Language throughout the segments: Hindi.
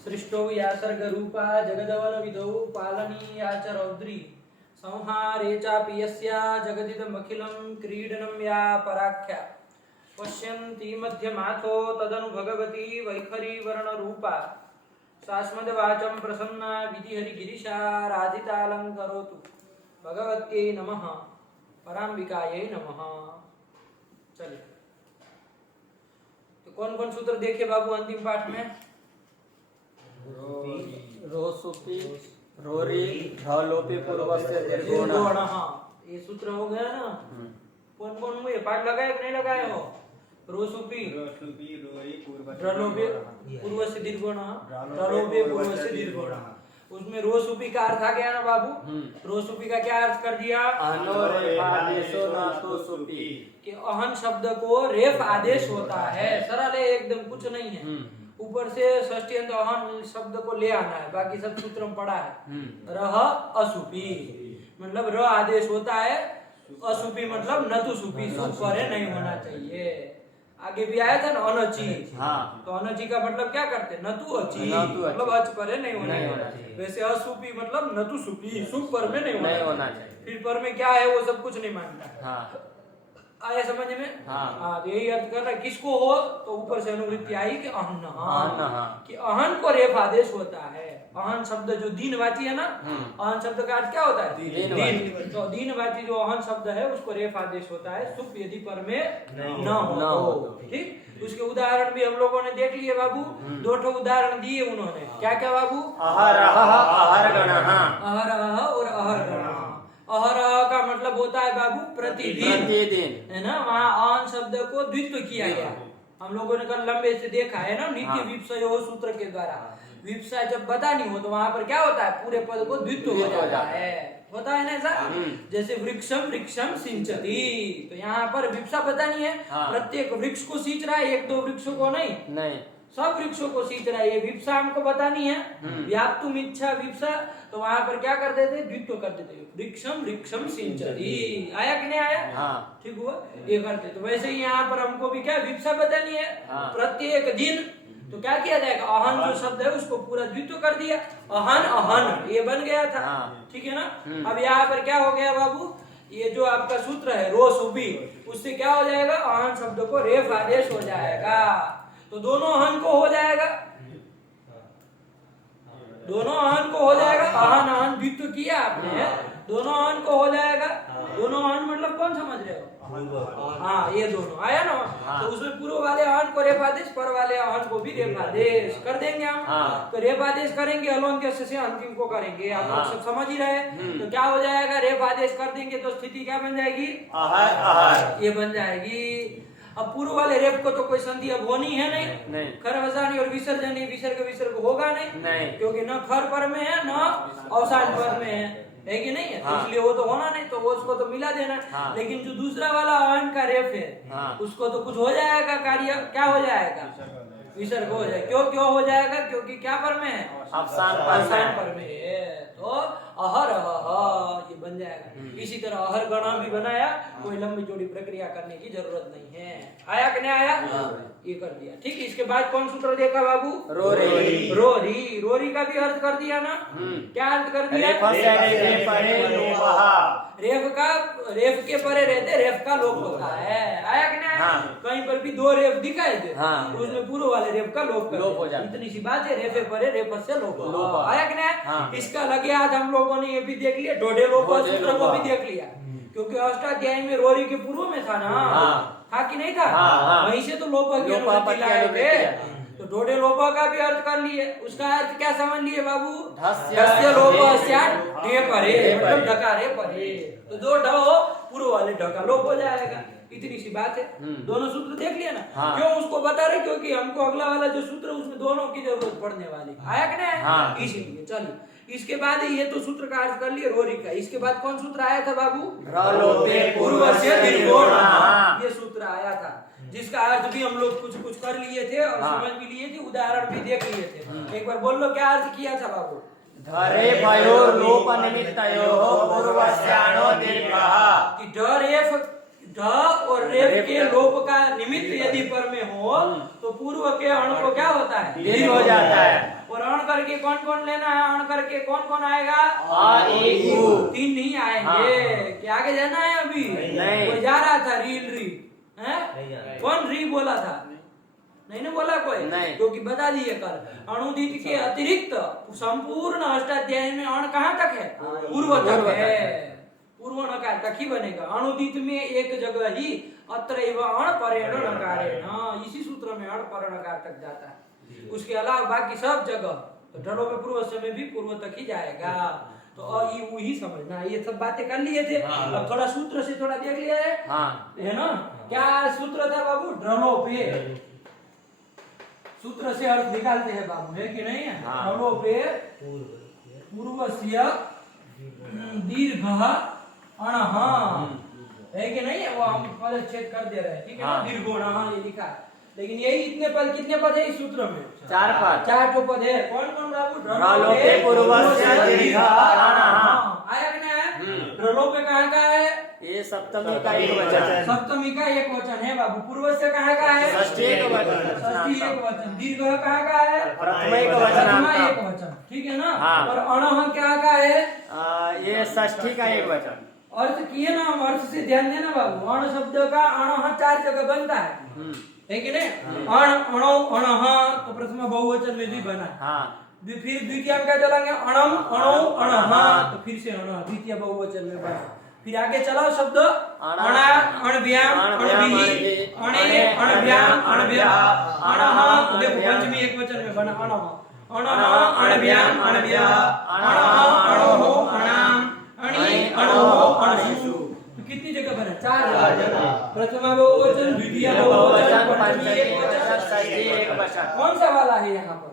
सृष्टौ या सर्गरूपा जगदवल विधौ पालनीया च रौद्री संहारे चापि यस्या जगदिदमखिलं क्रीडनं या पराख्या पश्यन्ति मध्यमाथो तदनु भगवती वैखरी वर्णरूपा शाश्वतवाचं प्रसन्ना विधिहरिगिरिशा राधितालंकरोतु भगवत्यै नमः पराम्बिकायै नमः। चलिए तो कौन कौन सूत्र देखे बाबू अंतिम पाठ में? रो सुपी रोरी ढ लोपी पूर्वस्य दीर्घोण। ये सूत्र हो गया ना। कौन कौन हुए? पाठ लगाए कि नहीं लगाए हो? रोसुपी रोरी पूर्व से दीर्घोण ढलोपे पूर्व से दीर्घोण। उसमें रोसुपी का अर्थ आ गया ना बाबू। रोसुपी का क्या अर्थ कर दिया? कि अहन शब्द को रेफ आदेश होता है। सरल है एकदम, कुछ नहीं है। ऊपर से षष्ठी अंत अहन शब्द को ले आना है, बाकी सब सूत्र में पड़ा है। रह असुपी मतलब र आदेश होता है, असुपी मतलब न तो सुपी, सुप परे नहीं होना चाहिए। आगे भी आया था ना अनची। तो अनची का मतलब क्या करते? न तू अची मतलब अच परे नहीं होना चाहिए। वैसे असुपी मतलब न तू सुपी, सुप पर में नहीं होना चाहिए। फिर पर में क्या है वो सब कुछ नहीं मानता। आया समझ में? हाँ, यही अर्थ कर रहा है। किसको हो तो ऊपर से अनुवृत्ति आई कि अहन, कि अहन को रेफ आदेश होता है। अहन शब्द जो दीनवाची है ना, अहन शब्द का अर्थ क्या होता है? दीन। तो दीनवाची जो अहन शब्द है उसको रेफ आदेश होता है, सुप यदि पर में न हो। ठीक, उसके उदाहरण भी हम लोगों ने देख लिए बाबू। दो ठो उदाहरण दिए उन्होंने। क्या क्या बाबू? अहरह और अहरगण। अहरह का मतलब होता है बाबू प्रतिदिन, है ना। वहाँ अहन शब्द को द्वित्व किया गया। हम लोगों ने कल लंबे से देखा है ना, नित्य विप्सयो सूत्र के द्वारा। विप्सा जब बदानी हो तो वहाँ पर क्या होता है? पूरे पद को द्वित्व हो जाता है। होता है ना ऐसा? जैसे वृक्षम वृक्षम सिंचती, तो यहाँ पर विप्सा बतानी है। प्रत्येक वृक्ष को सींच रहा है, एक दो वृक्षों को नहीं, सब वृक्षों को सींच रहा है। ये विप्सा हमको बतानी है। व्याप्तुम इच्छा विप्सा, तो वहां पर क्या कर देते? द्वित्व कर देते। वृक्षम वृक्षम सिंचती। आया कि नहीं आया? ठीक हुआ, ये करते। तो वैसे ही यहाँ पर हमको भी क्या विप्सा बतानी है, प्रत्येक दिन। तो क्या किया जाएगा? अहन जो शब्द है उसको पूरा द्वित्व कर दिया। अहन अहन ये बन गया था। ठीक है ना। अब यहाँ पर क्या हो गया बाबू? ये जो आपका सूत्र है रो सुबी, उससे क्या हो जाएगा? अहन शब्द को रेफ आदेश हो जाएगा। तो दोनों अहन को हो जाएगा, दोनों अहन को हो जाएगा। अहन अहन द्वित्व किया आपने, दोनों अहन को हो जाएगा। दोनों अहन मतलब कौन समझ रहे हो? हाँ, ये दोनों आया ना। तो उसमें पूर्व वाले अहन को रेफ आदेश, पर वाले अहन को भी रेफ आदेश कर देंगे हम। तो रेफ आदेश करेंगे, हलोन्त्यस्य से अंतिम को करेंगे। आप लोग सब समझ ही रहे। तो क्या हो जाएगा? रेफ आदेश कर देंगे तो स्थिति क्या बन जाएगी? ये बन जाएगी। अब पूर्व वाले रेप को तो कोई संधि अब होनी है नहीं। खरवसानी और विसर्जनी विसर्ग होगा नहीं, क्योंकि न खर पर में है न अवसान पर में है कि नहीं है? इसलिए वो तो होना नहीं, तो वो उसको तो मिला देना। लेकिन जो दूसरा वाला अहन का रेप है उसको तो कुछ हो जाएगा, कार्य क्या हो जाएगा? विसर्ग हो जाएगा। क्यों हो जाएगा? क्योंकि क्या पर में है? अवसान पर में है। तो अहर ये बन जाएगा। इसी तरह अहर गणा भी बनाया, कोई लंबी चौड़ी प्रक्रिया करने की जरूरत नहीं है। आया कि नहीं आया? ये कर दिया। ठीक, इसके बाद कौन सूत्र देखा बाबू? रोरी। रोरी का भी अर्थ कर दिया ना। क्या अर्थ कर दिया? रेफ के परे रहते रेफ का लोप होता है। आया कि नहीं? कहीं पर भी दो रेफ दिखाए थे, उसमें पूर्व वाले रेफ का लोप हो जाता। इतनी सी बात है, रेफे परे रेफ से लोप। आया कि नहीं? इसका लगे आज हम लोगों ने ये भी देख लिया, डोडे लोप सूत्र को भी देख लिया। क्योंकि अष्टाध्यायी में रोरी के पूर्व में था ना, था कि नहीं था? वहीं से तो लोप की अनुमति लाए थे। तो डोडे लोपा का भी अर्थ कर लिए। उसका अर्थ क्या समझ लिए बाबू? धस्य लोप परे मतलब ढकारे परे। तो दो ढो पूर्व वाले ढका लोप हो जाएगा। इतनी सी बात है। दोनों सूत्र देख लिया ना। क्यों उसको बता रहे? क्योंकि हमको अगला वाला जो सूत्र उसमें दोनों की जरूरत पड़ने वाली। आया कि नहीं? इसीलिए चलिए इसके बाद ये तो सूत्र का अर्थ कर लिए रोरी का। इसके बाद कौन सूत्र आया था बाबू? पूर्व से दीर्घोण। ये सूत्र आया था, जिसका अर्थ भी हम लोग कुछ कर लिए थे और समझ भी लिए थे, उदाहरण भी देख लिए थे। एक बार बोल लो क्या अर्थ किया था बाबू? धरे भयो लोप निमित्तयोः पूर्वस्याणो दीर्घः। कि ढ और रेफ के लोप का निमित्त यदि पर में हो तो पूर्व के अण को क्या होता है? दीर्घ हो जाता है। और अण करके कौन कौन लेना है? अण करके कौन कौन आएगा? आ, ई, उ। 3 नहीं आएंगे। क्या आगे जाना है अभी? नहीं। कोई जा रहा था रील री है? कौन री बोला था? नहीं ना बोला कोई? नहीं। क्योंकि बता दिए कल अणुदित के अतिरिक्त संपूर्ण अष्टाध्याय में अण कहाँ तक है? पूर्व तक है। पूर्व नकार तक ही बनेगा। अणुदित में एक जगह ही अत्रैव अण परेण नकारेण, इसी सूत्र में अण पर नकार तक जाता है। उसके अलावा बाकी सब जगह तो ढलो पे पूर्व में भी पूर्व तक ही जाएगा। तो अ ई उ ही समझना। ये सब बातें कर लिए थे। अब थोड़ा सूत्र से थोड़ा देख लिया है, है ना? क्या सूत्र था बाबू? ढलो पे सूत्र से अर्थ निकालते हैं बाबू, है कि नहीं? ढलो पे पूर्वस्य दीर्घ अणः, है कि नहीं? वो हम पहले चेक कर दे रहे हैं, ठीक है ना? दीर्घोणः ये लिखा है। लेकिन यही इतने पद, कितने पद है इस सूत्र में? 4 पद। 4 तो पद है। कौन कौन बाबू? ढलोपे पूर्वस्य दीर्घ अणः। आया कि नहीं? ढलोपे कहाँ का है? ये सप्तमी का एक वचन। सप्तमी का एक वचन है बाबू। पूर्वस्य कहाँ का है? षष्ठी एक वचन। षष्ठी एक वचन। दीर्घ कहाँ का है? प्रथम एक प्रथमा एक वचन। वचन, ठीक है ना? हाँ। और अणः क्या का है? ये षष्ठी का एक वचन। अर्थ किए ना, हम अर्थ से ध्यान देना बाबू। अण शब्द का अणः 4 जगह बनता है कि नहीं? अण, अणौ, अणः तो प्रथम बहुवचन में भी बना। फिर द्वितीय में क्या चलाएंगे? अणम, अणौ, अणः तो फिर से अणः द्वितीय बहुवचन में बना। फिर आगे चलाओ शब्द अणा, अणव्याम, अणभिहि, अणे, अणव्याम, अणव्या, अणः देखो पंचमी एक वचन में बना। अणः, अणः, अणव्याम, अणव्या, अणः, अणोहो, अणाम, अणि, अणोहो, अणशु। तो कितनी जगह बना? 4 जगह। प्रथमा बहुवचन, द्वितीय बहुवचन, पंचमी एक वचन, षष्ठी एक वचन। कौन सा वाला है यहाँ पर?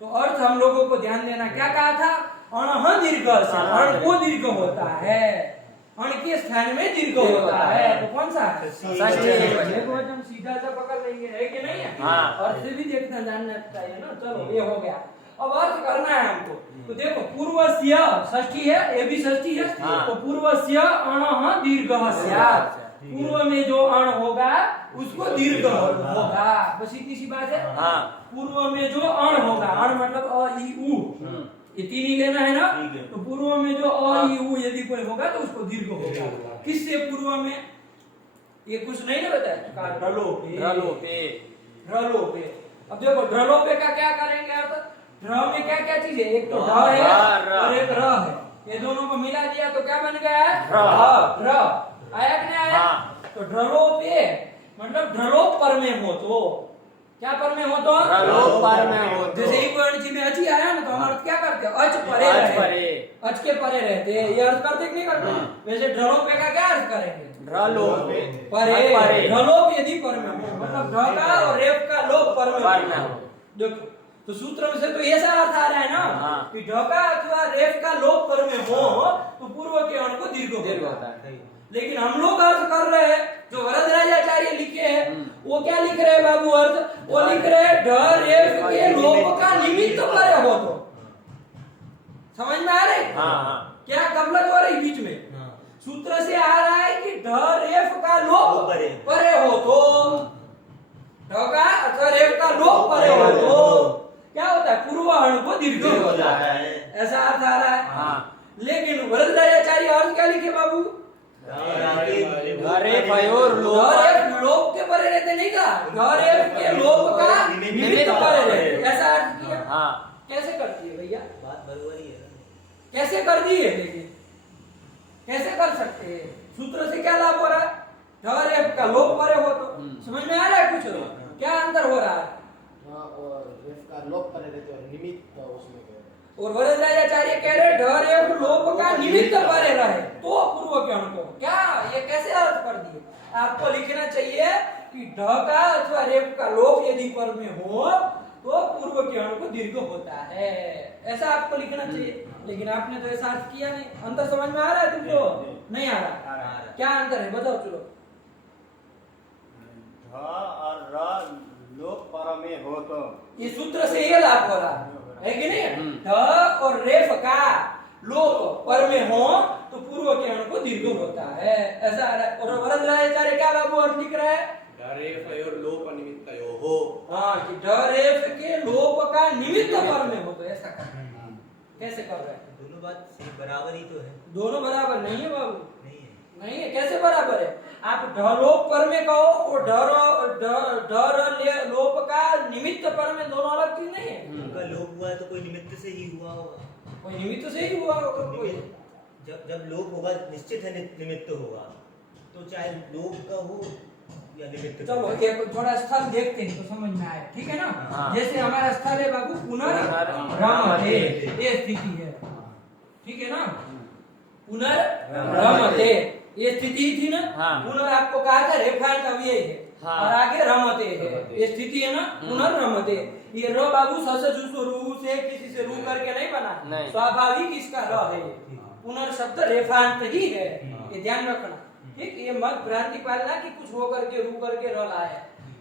तो अर्थ हम लोगों को ध्यान देना। क्या कहा था? अणः दीर्घ से अण को दीर्घ होता है, अण के स्थान में दीर्घ होता है। तो कौन सा है? षष्ठी एक वचन सीधा सा पकड़ लेंगे, है कि नहीं? अर्थ से भी देखना जानना चाहिए ना। चलो ये हो गया। अब अर्थ करना है हमको। तो देखो पूर्वस्य षष्ठी है, ये भी षष्ठी है। तो पूर्वस्य अणः दीर्घः स्यात्। पूर्व में जो अण होगा उसको दीर्घ होगा। बस इतनी सी बात है। पूर्व में जो अण होगा, अण मतलब अ ई उ, ये 3 ही लेना है ना? तो पूर्व में जो अ ई उ यदि कोई होगा तो उसको दीर्घ होगा। किससे पूर्व में? ये कुछ नहीं ना बताया। ढलोपे। अब देखो ढलोपे का क्या करेंगे अर्थ? ढ में क्या क्या चीज है? एक तो ढ है और एक र है। ये दोनों को मिला दिया तो क्या बन गया? ढ। आया कि नहीं आया? तो ढलोपे मतलब ढलोप पर में हो तो क्या पर में हो तो? ढलोप पर में हो तो। जैसे एक वर्णची में अच ही आया ना, तो हम अर्थ क्या करते हैं? अच परे रहे, अच के परे रहते हैं। ये अर्थ करते कि नहीं करते? वैसे ढलोपे का क्या अर्थ करेंगे? परे। ढलोप यदि पर में हो मतलब ढ का और रेप का लोप पर में हो। देखो तो सूत्र में से तो ऐसा अर्थ आ रहा है ना कि ढ का अथवा रेप का लोप पर में हो तो पूर्व के अण को दीर्घ होता है। लेकिन हम लोग अर्थ कर रहे हैं, जो वरदराजाचार्य लिखे हैं वो क्या लिख रहे हैं बाबू अर्थ? वो लिख रहे हैं ढ रेफ के लोप का निमित्त परे हो तो। समझ में आ रहा है? क्या गफलत हो रही बीच में? सूत्र से आ रहा है कि ढ रेफ का लोप परे हो तो, ढ का अथवा रेफ का लोप परे हो तो क्या होता है? पूर्व अण को दीर्घ होता है। ऐसा अर्थ आ रहा है। लेकिन वरदराजाचार्य अर्थ क्या लिखे बाबू? लोप के परे रहते नहीं का, के लोप का निमित्त परे रहते, ऐसा अर्थ किया। कैसे करती है भैया? बात बराबर ही है। कैसे कर दी है? लेकिन कैसे कर सकते हैं? सूत्र से क्या लाभ हो रहा है? का लोप परे हो तो समझ में आ रहा है? कुछ क्या अंतर हो रहा है? लोप परे रहते हैं, निमित्त उसमें और वरदराजाचार्य कह रहे ढ लोप का निमित्त परे रहे तो पूर्व के अण को। क्या ये कैसे अर्थ कर दिए? आपको लिखना चाहिए कि ढ का अथवा रेप का लोप यदि पर में हो तो पूर्व के अण को दीर्घ होता है, ऐसा आपको लिखना चाहिए। लेकिन आपने तो ऐसा अर्थ किया नहीं। अंतर समझ में आ रहा है तुमको? नहीं आ रहा? क्या अंतर है बताओ? चलो ढ और र लोप पर में हो तो ये सूत्र से ये लाभ हो रहा है कि नहीं? ढ और रेफ का लोप पर में हो तो पूर्व के अण को दीर्घ होता है, ऐसा आ रहा है। और वरदराजाचार्य क्या बाबू अर्थ लिख रहा है? रेफयोर लोप निमित्तयोः। हाँ कि ढ रेफ के लोप का निमित्त पर में हो, तो ऐसा कर कैसे कर रहे हैं? दोनों बात सही बराबर ही तो है। दोनों बराबर नहीं है बाबू, नहीं है। नहीं है। कैसे बराबर है? आप ढ लोप पर में कहो और लोप का निमित्त पर में, दोनों अलग चीज नहीं है। उनका लोप हुआ है तो कोई निमित्त से ही हुआ होगा। कोई निमित्त से ही हुआ होगा कोई। जब लोप होगा निश्चित है निमित्त होगा, तो चाहे लोप का हो या निमित्त का चलो हो। एक थोड़ा स्थल देखते हैं तो समझ में आए, ठीक है ना? हाँ। जैसे हमारा स्थल है बाबू पुनर्रमते, ये स्थिति है, ठीक है ना? पुनर्रमते ये स्थिति थी ना। हाँ। पुनर् आपको कहा था रेफांत अव्यय है, हाँ। और आगे रमते है, ये स्थिति है ना पुनर्रमते। ये र बाबू रू से किसी से रू करके नहीं बना, नहीं। स्वाभाविक इसका र है। पुनर् शब्द रेफांत ही है, ये ध्यान रखना, ठीक? ये मत भ्रांति पालना कि कुछ हो करके रू करके र लाए।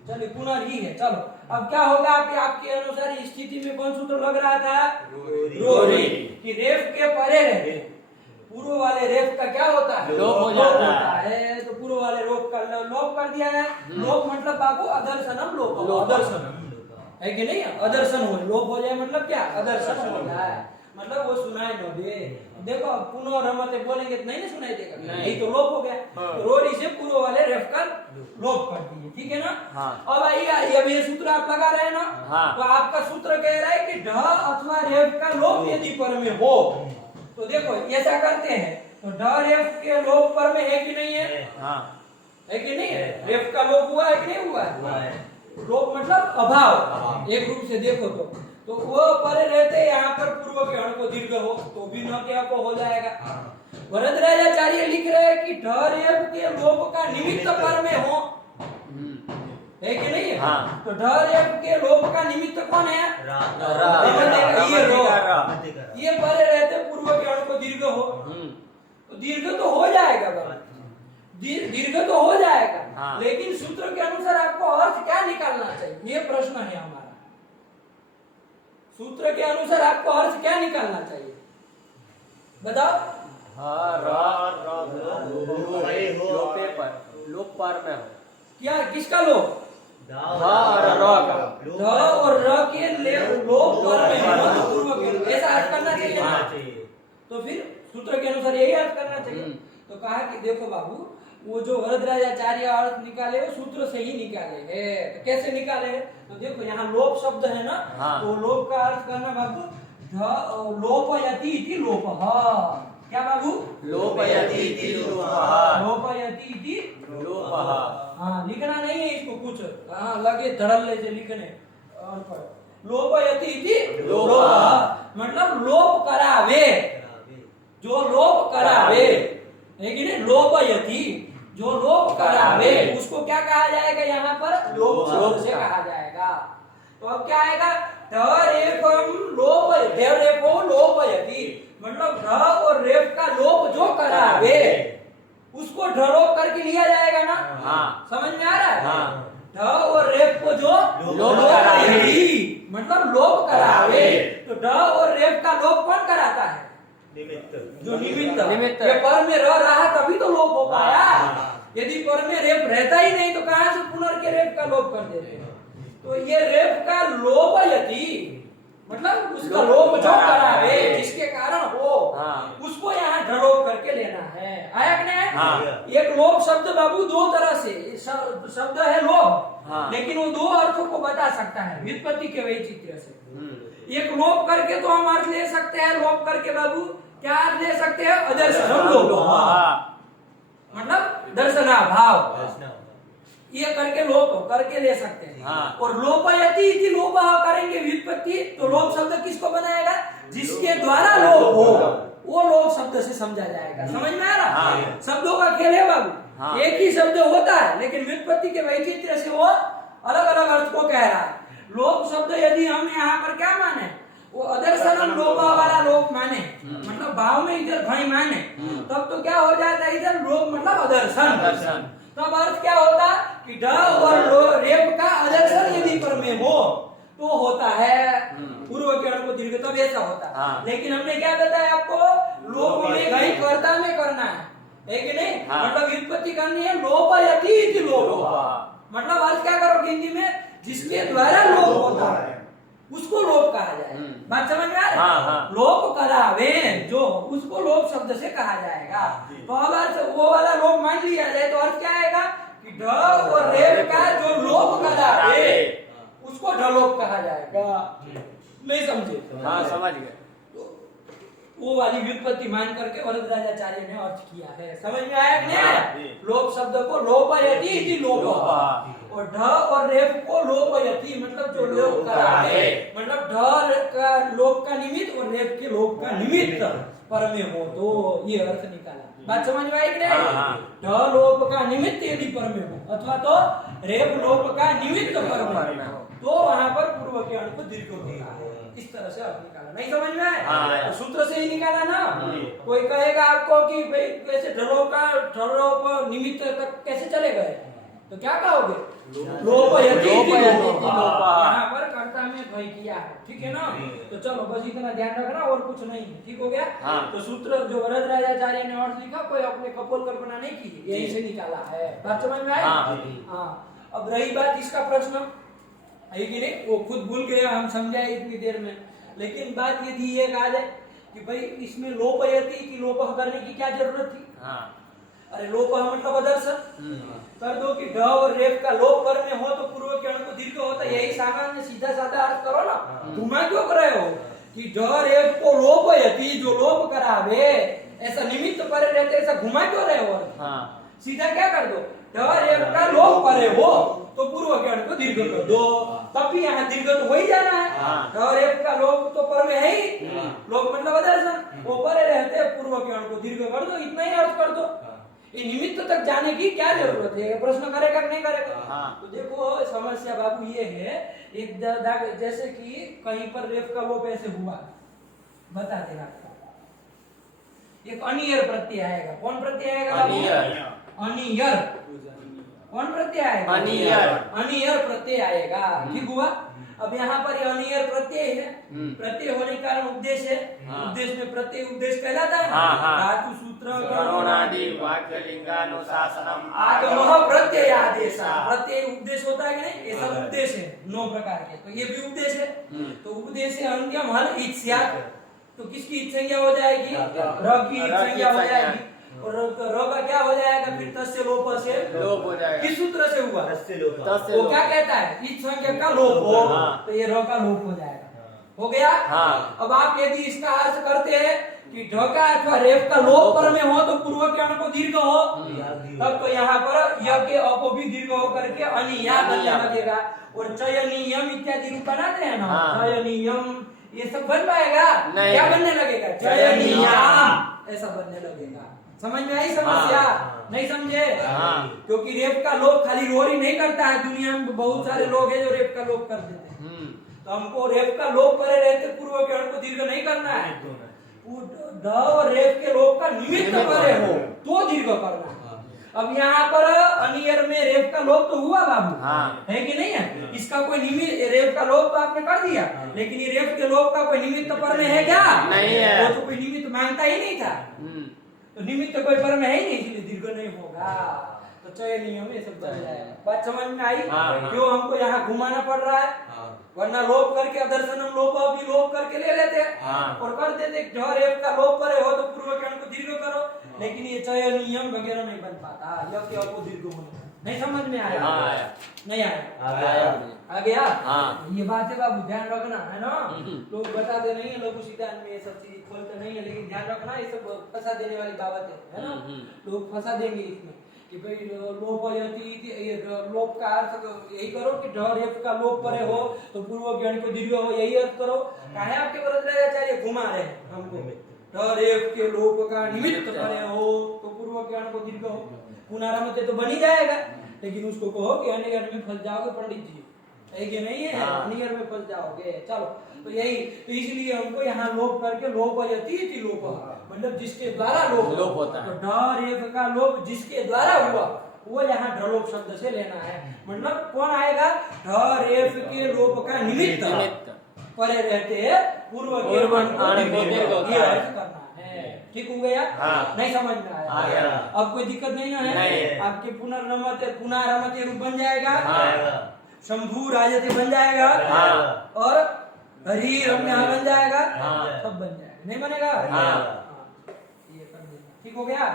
चलिए पुनर् ही है। चलो अब क्या होगा आपके अनुसार इस स्थिति में कौन सूत्र लग रहा था? रोरी। कि रेफ के परे रहे, पूर्व वाले रेफ का क्या होता है? लोप हो जाता है। तो पूर्व वाले लोप कर दिया है। लोप मतलब बाबू अदर्शनम लोप, अदर्शनम है कि नहीं? अदर्शन हो, लोप हो जाए मतलब क्या? अदर्शन हो जाए, मतलब वो सुनाई न दे। देखो पुनर्रमते बोलेंगे तो नहीं ना सुनाई देगा, नहीं तो लोप हो गया। तो रोरी से पूर्व वाले रेफ का लोप कर दिए, ठीक है ना? हाँ। अब आइए, अब ये सूत्र आप लगा रहे हैं ना। हाँ। तो आपका सूत्र कह रहा है कि ढ अथवा रेफ का लोप यदि पर में हो, तो देखो ऐसा करते हैं, तो ढ रेफ के लोप पर में है कि नहीं है? हाँ। है कि नहीं है? रेफ का लोप हुआ है कि नहीं हुआ है? लोप मतलब अभाव, एक रूप से देखो तो वो परे रहते यहाँ पर पूर्व के हण को दीर्घ हो तो भी न क्या को हो जाएगा। वरदराजाचार्य लिख रहे हैं कि ढ रेफ के लोप का निमित्त पर में हो, है कि नहीं है? हाँ। तो ढ रेफ के लोप का निमित्त कौन है? ये परे रहते पूर्व के हण को दीर्घ हो, तो दीर्घ तो हो जाएगा बाबा, दीर्घ तो हो जाएगा। हाँ। लेकिन सूत्र के अनुसार आपको अर्थ क्या निकालना चाहिए, ये प्रश्न है हमारा। सूत्र के अनुसार आपको अर्थ क्या निकालना चाहिए, बताओ? लोप पर में हो। क्या किसका लोप? ध और र के लोप पर में हो, तो पूर्व के, ऐसा अर्थ करना चाहिए ना? तो फिर सूत्र के अनुसार यही अर्थ करना चाहिए। तो कहा कि देखो बाबू, वो जो वरदराजाचार्य अर्थ निकाले वो सूत्र से ही निकाले है। तो कैसे निकाले हैं? तो देखो यहाँ लोप शब्द है ना। हाँ। तो लोप का अर्थ करना बाबू लोपयति इति लोपः। क्या बाबू? लोपयति इति लोपः। लोपयति इति लोपः। हाँ, लिखना नहीं है इसको कुछ, हाँ लगे धड़ल्ले से लिखने। लोपयति इति लोपः मतलब लोप करावे, जो लोप करावे, है कि नहीं? लोपयति जो लोप करावे, उसको क्या कहा जाएगा यहाँ पर? लोप शब्द से कहा जाएगा। तो अब क्या आएगा? रेफो लोपयति मतलब ढ और रेफ का लोप जो करावे उसको ढलोप करके लिया जाएगा ना। हाँ। समझ में आ रहा है? हाँ। ढ और रेफ को जो लोप करावे मतलब लोप करावे, तो ढ और रेफ का लोप कौन कराता है? जो निमित्त। ये पर में रह रहा तभी तो लोप हो पाया। यदि पर में रेफ रहता ही नहीं तो कहां से पुनर् के रेफ का लोप कर देते हैं? तो ये रेफ का लोपयति मतलब उसका लोप जो करावे, जिसके कारण हो, उसको यहाँ ढलोप करके लेना है। आया कि नहीं? हाँ। एक लोप शब्द बाबू दो तरह से शब्द है लोप, हाँ। लेकिन वो दो अर्थों को बता सकता है व्युत्पत्ति के वैचित्र्य से। एक लोप करके तो हम अर्थ ले सकते हैं, लोप करके बाबू क्या अर्थ ले सकते हैं? अदर्शनम लोप मतलब दर्शनाभाव, ये करके लोप करके ले सकते हैं। हाँ। और लोपयति इति लोपः करेंगे व्युत्पत्ति, तो लोप शब्द किसको बनाएगा? जिसके द्वारा लोप हो, वो लोप शब्द से समझा जाएगा। समझ में आ रहा? हाँ। शब्दों का खेल है बाबू। हाँ। एक ही शब्द होता है लेकिन व्युत्पत्ति के वैचित्र्य से वो अलग अलग अर्थ को कह रहा है। लोप शब्द यदि हम यहाँ पर क्या माने, वो अदर्शनम लोपा वाला लोप माने, मतलब भाव में इधर भय माने, तब तो क्या हो जाता है? इधर लोप मतलब अदर्शन। तब अर्थ क्या होता कि ढ और रेफ का अदर्शन यदि पर में हो तो होता है पूर्व के अण को दीर्घ, तब ऐसा होता है। हाँ। लेकिन हमने क्या बताया आपको? लोप में गई कर्ता में करना है कि नहीं? हाँ। मतलब व्युत्पत्ति करनी है लोपयति इति लोपः। मतलब अर्थ क्या करोगे हिंदी में, जिसके द्वारा लोप होता है उसको लोप कहा जाएगा। बात समझ में आ रही है? लोप करावे जो, उसको लोप शब्द से कहा जाएगा। तो अब अर्थ वो वाला लोप मान लिया जाए तो अर्थ क्या आएगा कि ढ और रेफ का जो लोप करावे उसको ढलोप कहा जाएगा। नहीं समझे? हाँ समझ गए। वो वाली व्युत्पत्ति मान करके वरदराजाचार्य ने अर्थ किया है। समझ में आया कि नहीं? लोप शब्द को लोपयति इति लोप, और ढ और रेफ को लोपयति मतलब जो लोप करावे, मतलब ढ का लोप का निमित्त और रेफ के लोप का निमित्त पर में हो तो ये अर्थ निकाला। बात समझ में आई कि नहीं? ढ लोप का निमित्त यदि पर में हो अथवा तो रेफ लोप का निमित्त पर में हो तो वहां पर पूर्व के अणु को दीर्घ होता है। इस तरह से अर्थ निकाला। नहीं समझ में आया? तो सूत्र से ही निकाला ना। कोई कहेगा आपको कि भाई कैसे ढलोप निमित्त तक कैसे चले गए, तो क्या कहोगे? लोपयति यहाँ पर कर्ता में द्वय किया है। ठीक है ना? तो चलो बस इतना ध्यान रखना और कुछ नहीं है। ठीक हो गया? तो सूत्र जो वरदराजाचार्य ने अर्थ लिखा कोई अपने कपोल कल्पना नहीं की, यही से निकाला है। बात समझ में आई? हाँ। अब रही बात इसका प्रश्न है कि नहीं, वो खुद भूल गया, हम समझाए इतनी देर में। लेकिन बात यदि ये कहा जाए कि भाई इसमें लोपयति की लोप करने की क्या जरूरत थी? अरे लोप मतलब अदर्शन कर दो कि ढ और रेफ का लोप करने हो तो पूर्व के अणु को दीर्घ होता, यही सामान्य सीधा साधा अर्थ करो ना। घुमा क्यों कर रहे हो कि ढ रेफ को लोपयति जो लोप करावे ऐसा निमित्त परे रहते, ऐसा घुमा क्यों रहे हो? सीधा क्या कर दो, ढ रेफ का लोप परे हो तो पूर्व के अणु को दीर्घ कर दो, तब भी यहाँ दीर्घ तो हो ही जाना है। ढ रेफ का लोप तो पर में है ही, लोप मतलब अदर्शन, वो परे रहते पूर्व के अणु को दीर्घ कर दो, इतना ही अर्थ कर दो। ये निमित्त तक जाने की क्या जरूरत है? प्रश्न करेगा कि नहीं करेगा? तो देखो समस्या बाबू ये है, एक जैसे कि कहीं पर रेफ का लोप ऐसे हुआ, बता देगा एक अनियर प्रत्यय आएगा। कौन प्रत्यय आएगा? अनियर। कौन प्रत्यय आएगा? अनियर प्रत्यय आएगा। ठीक हुआ? अब यहाँ पर ये अनियर प्रत्यय है, प्रत्यय होने के कारण उपदेश है, उपदेश में प्रत्यय उपदेश कहलाता है। धातु सूत्र गणोनादि वाक्य लिंगानुशासनम आगमः प्रत्यय आदेश, प्रत्यय उपदेश होता है कि नहीं? ये सब उपदेश है 9 प्रकार के, तो ये भी उपदेश है। तो उपदेश है अंत्यम हल इत्स्यात्, तो किसकी इत्संज्ञा हो जाएगी? र की इत्संज्ञा हो जाएगी, और र का क्या हो जाएगा? फिर तस्य लोप से लोप हो जाएगा। किस सूत्र से हुआ? तस्य लोप। वो क्या कहता है? इत्संज्ञा का लोप हो, तो ये र का लोप हो जाएगा। हो गया? अब आप यदि इसका अर्थ करते हैं कि ढ का अथवा रेफ का लोप पर में हो तो पूर्व के अणु को दीर्घ हो, तब तो यहाँ पर य के अ को भी दीर्घ हो करके अनिया बनने लगेगा, और चयनीयम इत्यादि रूप बनाते हैं ना, चयनीयम ये सब बन पाएगा? क्या बनने लगेगा? चयनीयम ऐसा बनने लगेगा। समझ में आई समस्या? नहीं समझे? क्योंकि रेप का लोप खाली रोर ही नहीं करता है, दुनिया में बहुत सारे लोग हैं जो रेप का लोप कर देते हैं। तो हमको रेप का लोप करे रहते पूर्व के अणु को दीर्घ नहीं करना है, ढ और रेप के लोप का निमित्त करे हो तो दीर्घ करना है। अब यहाँ पर अनियर में रेप का लोप तो हुआ बाबू, है कि नहीं है? इसका कोई निमित्त, रेप का लोप तो आपने कर दिया, लेकिन ये रेप के लोप का कोई निमित्त पर में है क्या? नहीं है। वो तो कोई निमित्त मांगता ही नहीं था, तो निमित्त कोई पर में है ही नहीं, इसलिए दीर्घ नहीं होगा। तो चयनीय में सब बन जाएगा। बात समझ में आई? क्यों हमको यहाँ घुमाना पड़ रहा है? वरना लोप करके अदर्शनम लोप भी लोप करके ले लेते और कर देते रेप का लोप करे हो तो पूर्व के अणु को दीर्घ करो, लेकिन ये चयनीयम वगैरह नहीं बन पाता, यज्ञ को दीर्घ होने। नहीं समझ में आया? नहीं आया? आ गया? ये बात है बाबू, ध्यान रखना है ना। लोग बताते नहीं है, लोग सिद्धांत में ये सब चीज खोलते नहीं है, लेकिन ध्यान रखना ये सब फंसा देने वाली बाबत है ना। लोग फंसा देंगे इसमें कि भाई लोप का अर्थ यही करो कि ढ रेफ का लोप परे हो तो पूर्व के अणु को दीर्घ हो, यही अर्थ करो। काहे आपके वरदराजाचार्य घुमा रहे हैं हमको? ढ रेफ के लोप का निमित्त परे हो तो पूर्व के अणु को दीर्घ हो, पुनरामते तो बन ही जाएगा, लेकिन उसको कहो कि अनियर में फंस जाओगे पंडित जी, है कि नहीं है? अनियर में फंस जाओगे। चलो तो यही, तो इसलिए हमको यहाँ लोप करके लोपयति इति लोप, मतलब जिसके द्वारा लोप होता है। तो ढ रेफ का लोप जिसके द्वारा हुआ वो यहाँ ढलोप शब्द से लेना है। मतलब कौन आएगा? ढ रेफ के लोप का निमित्त परे रहते पूर्व के अर्थ करना है। है। ठीक हो गया? हाँ। नहीं समझ में आया? आ गया। अब कोई दिक्कत नहीं ना है? नहीं। आपके पुनर्रमते रूप बन जाएगा, हाँ। शंभू राजते बन जाएगा, हाँ। और हरि रम्य बन जाएगा, हाँ। सब बन जाएगा। नहीं बनेगा? हाँ। हाँ। ये कर देना। ठीक हो गया?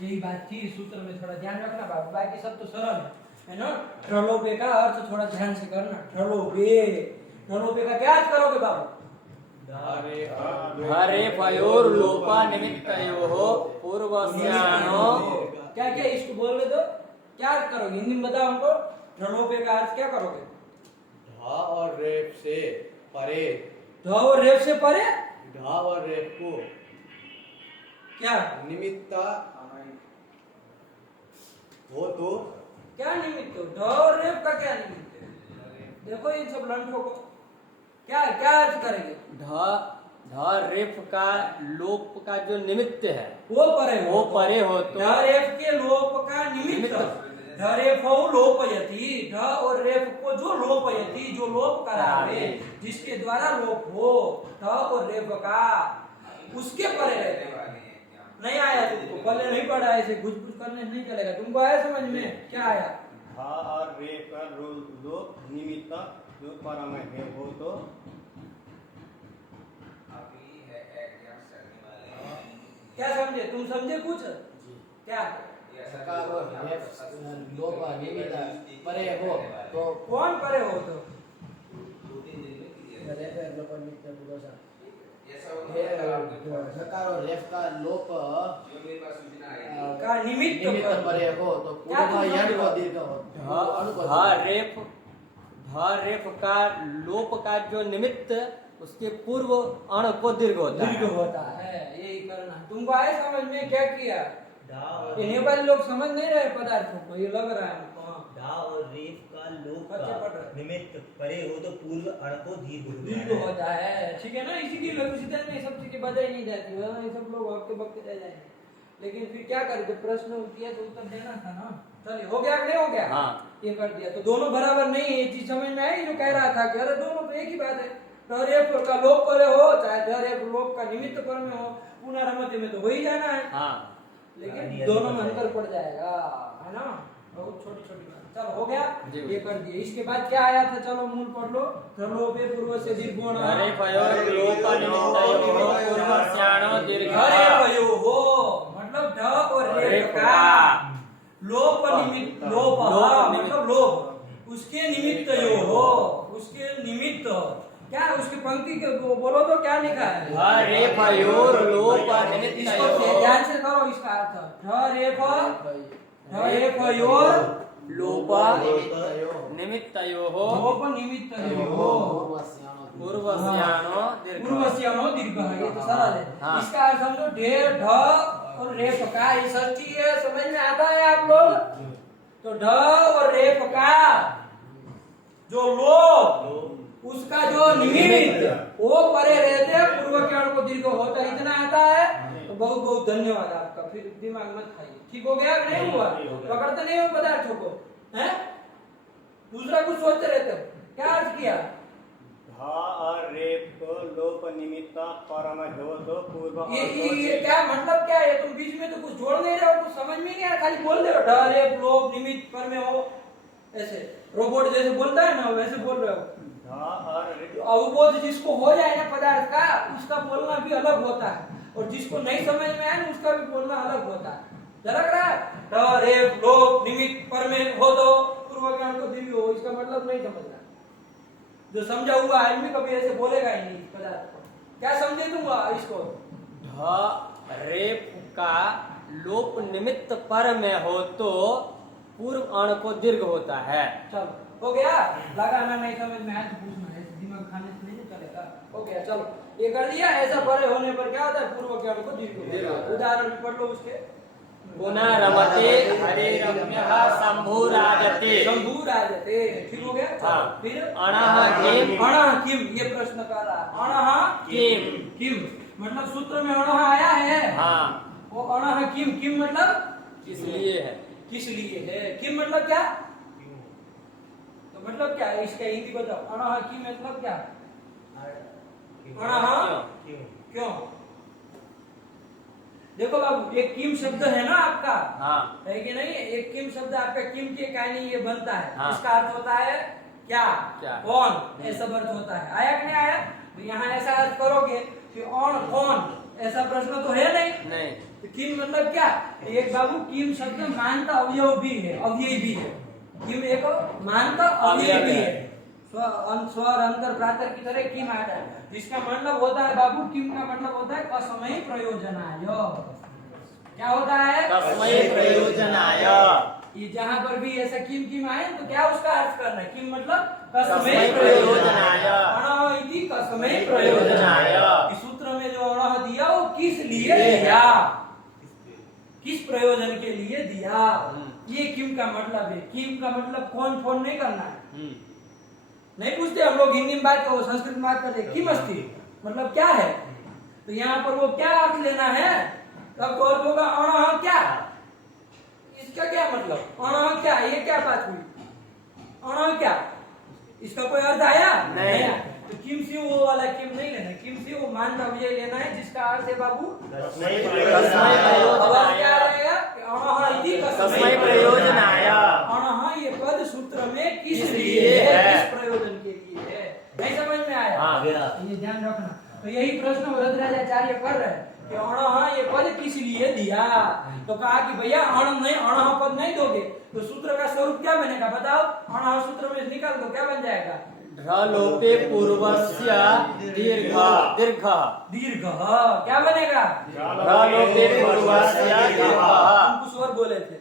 यही बात थी, सूत्र में थोड़ा ध्यान रखना बाबू, बाकी सब तो सरल है ना। ट्रलोपे का अर्थ थोड़ा ध्यान से करना। ट्रलोपे का क्या अर्थ करोगे बाबू? हरे पयोर लोपा निमित्तयोः पूर्वस्यानो। क्या क्या इसको बोल रहे तो क्या अर्थ करोगे? हिंदी में बताओ हमको। ट्रलोपे का अर्थ क्या करोगे? ढा और रेप से परे, ढ और रेप से परे ढा और रेप को क्या निमित्ता हो तो क्या निमित्त हो? ढ और रेप का क्या निमित्त है? देखो इन सब लंठों को क्या क्या अर्थ करेंगे? ध रेफ का लोप का जो निमित्त है वो परे हो, वो परे हो तो ढ रेफ के लोप का निमित्त। ढ रेफ हो लोपयति, ढ और रेफ को जो लोपयति, जो लोप करावे, जिसके द्वारा लोप हो, ढ और रेफ का, उसके परे रहते हैं। नहीं आया तुमको? पहले नहीं पढ़ा, ऐसे घुस घुस करने नहीं चलेगा। तुमको आया समझ में? क्या आया? धा और रे का लोप निमित्त लोप परम है हो तो क्या समझे? तुम समझे कुछ? क्या? सकार और रेप लोप निमित्त परे हो तो कौन परे हो तो? सकार और रेप का लोप का निमित्त निमित्त परे हो तो क्या तुम पूर्व यण समझे? को दीर्घ हो ध रेफ का लोप का जो निमित्त उसके पूर्व अण को दीर्घ होता दीर्घ है। होता है। यही करना है। तुमको आए समझ में? क्या किया? ढा और ये नेपाली लोग समझ नहीं रहे पदार्थों को, ये लग रहा है हमको। हाँ। ढा और रेफ का लोप बच्चे पढ़ का रहे। निमित्त परे हो तो पूर्व अण को दीर्घ दीर्घ होता है। ठीक है ना? इसीलिए लोग सीधे नहीं, सब चीजें बताई नहीं जाती, वरना ये सब लोग हफ्ते बकते रह जाएंगे। लेकिन फिर क्या करें? प्रश्न किया तो उत्तर देना था ना। चलिए, हो गया कि नहीं हो गया? हाँ। ये कर दिया तो दोनों बराबर नहीं है। ये चीज समझ में आई जो कह रहा था कि अरे दोनों तो एक ही बात है। रेफ का लोप परे हो चाहे रेफ लोप का निमित्त पर में हो, पुनर्रमते में तो हो ही जाना है। हाँ। लेकिन दोनों में अंतर पड़ जाएगा, है ना? बहुत छोटी छोटी बात। चलो हो गया, ये कर दिए। इसके बाद क्या आया था? चलो मूल पढ़ लो। ट्रलोपे पूर्व से दीर्घोण। हरे पयोर लोपा निमित्तयोः पूर्वस्यानो दीर्घ। हरे भयो हो मतलब ढ और रेफ का लोप निमित्त, लोप मतलब लोप, उसके निमित्त यो हो, उसके निमित्त क्या? उसकी पंक्ति के बोलो तो क्या लिखा है? हरे पयोर लोपा इसको निमित्तयोः ध्यान से करो इसका अर्थ। ढ रेफ योर लोपा निमित्तयोः निमित्तयोः लोप निमित्त यो पूर्वस्यानो दीर्घ। पूर्वस्यानो दीर्घ है। ये तो सरल है। हाँ। इसका अर्थ समझो, ढेर ढ और रेफ का, ये षष्ठी है, समझ में आता है आप लोग? तो ढ और रेफ का जो लोप, उसका जो निमित्त वो परे रहते हैं, पूर्व के अण को दीर्घ होता है। इतना आता है तो बहुत बहुत धन्यवाद आपका। फिर दिमाग मत खाइए। ठीक हो गया? नहीं हुआ? पकड़ते नहीं हो पदार्थों को, हैं? दूसरा कुछ सोचते रहते हो। क्या अर्थ किया? धा और रेप को लोप निमित्त परम हो तो पूर्व ये क्या मतलब? क्या है? तुम बीच में तो कुछ जोड़ नहीं रहे हो, कुछ समझ में नहीं आ रहा, खाली बोल रहे हो ढ रेप लोप निमित्त पर में हो, ऐसे रोबोट जैसे बोलता है ना वैसे बोल रहे हो। धा और रेप अवबोध जिसको हो जाए ना पदार्थ का, उसका बोलना भी अलग होता है, और जिसको नहीं समझ में आए ना उसका भी बोलना अलग होता है। झलक रहा है? ढ रेप लोप निमित्त पर में हो तो पूर्व ज्ञान को दीर्घ हो, इसका मतलब नहीं समझना। जो समझा हुआ आदमी कभी ऐसे बोलेगा ही नहीं पदार्थ को। क्या समझे तुम इसको? ध रेफ का लोप निमित्त पर में हो तो पूर्व अण को दीर्घ होता है। चलो हो गया? लगाना नहीं समझ में आया तो पूछना, ऐसे दिमाग खाने से नहीं चलेगा। हो गया, चलो ये कर दिया। ऐसा परे होने पर क्या होता है? पूर्व के अण को दीर्घ होता है। उदाहरण पढ़ लो उसके। पुनर्रमते हरे रम्यः शंभु राजते। शंभु राजते। ठीक हो गया? हाँ। फिर अणः किम। अणः किम, ये प्रश्न कर रहा है। अणः किम। किम मतलब सूत्र में अणः आया है। हाँ। वो अणः किम, किम मतलब इसलिए है। किस लिए है? किम मतलब क्या? तो मतलब क्या है इसका हिंदी बताओ। अणः किम मतलब क्या? अणः क्यों? क्यों? देखो बाबू, एक किम शब्द है ना आपका, हाँ है कि नहीं? एक किम शब्द आपका, किम के कानी ये बनता है, हाँ। इसका अर्थ होता है क्या? क्या? कौन, ऐसा अर्थ होता है। आया कि नहीं आया? तो यहाँ ऐसा अर्थ करोगे कि और कौन, ऐसा प्रश्न तो है नहीं। नहीं तो किम मतलब क्या? एक बाबू किम शब्द मानता अवयव भी है, अव्यय भी है। किम एक मानता अव्यय भी है, स्वर अंतर प्रातर की तरह किम आता है। इसका मतलब होता है बाबू, किम का मतलब होता है कसमय प्रयोजनाय। क्या होता है? तस्मै प्रयोजनाय। ये जहाँ पर भी ऐसा किम किम आए तो क्या उसका अर्थ करना है? किम मतलब कसमय तस्मै प्रयोजनाय। प्रयोजनाय। अणः इति कसमय प्रयोजनाय। इस सूत्र में जो अणः दिया वो किस लिए दिया, किस प्रयोजन के लिए दिया, ये किम का मतलब है। किम का मतलब कौन फोन नहीं करना है, नहीं पूछते हम लोग। हिंदी में बात करो, संस्कृत में बात करते, किम अस्ति मतलब क्या है। तो यहाँ पर वो क्या अर्थ लेना है, तब तो अर्थ होगा अणः क्या, इसका क्या मतलब, अणः क्या, ये क्या बात हुई, अणः क्या, इसका कोई अर्थ आया? नहीं। आया। तो किम से वो वाला किम नहीं लेना, किम से वो मानता हुआ लेना है जिसका अर्थ है बाबू तस्मै तस्मै अब प्रयोजनाय। क्या रहेगा? अणः इति तस्मै प्रयोजनाय। अणः ये पद सूत्र में किस लिए लिए है, है? किस प्रयोजन के लिए है, नहीं समझ में आया? हाँ। ये ध्यान रखना। तो यही प्रश्न वरदराजाचार्य कर रहे हैं कि अणः ये पद किस लिए दिया। तो कहा कि भैया अण नहीं, अणः पद नहीं दोगे तो सूत्र का स्वरूप क्या बनेगा बताओ? अणः सूत्र में निकाल दो, क्या बन जाएगा? ढलोपे पूर्वस्य दीर्घ दीर्घ। दीर्घ। क्या बनेगा? ढलोपे पूर्वस्य दीर्घ। हम कुछ और बोले थे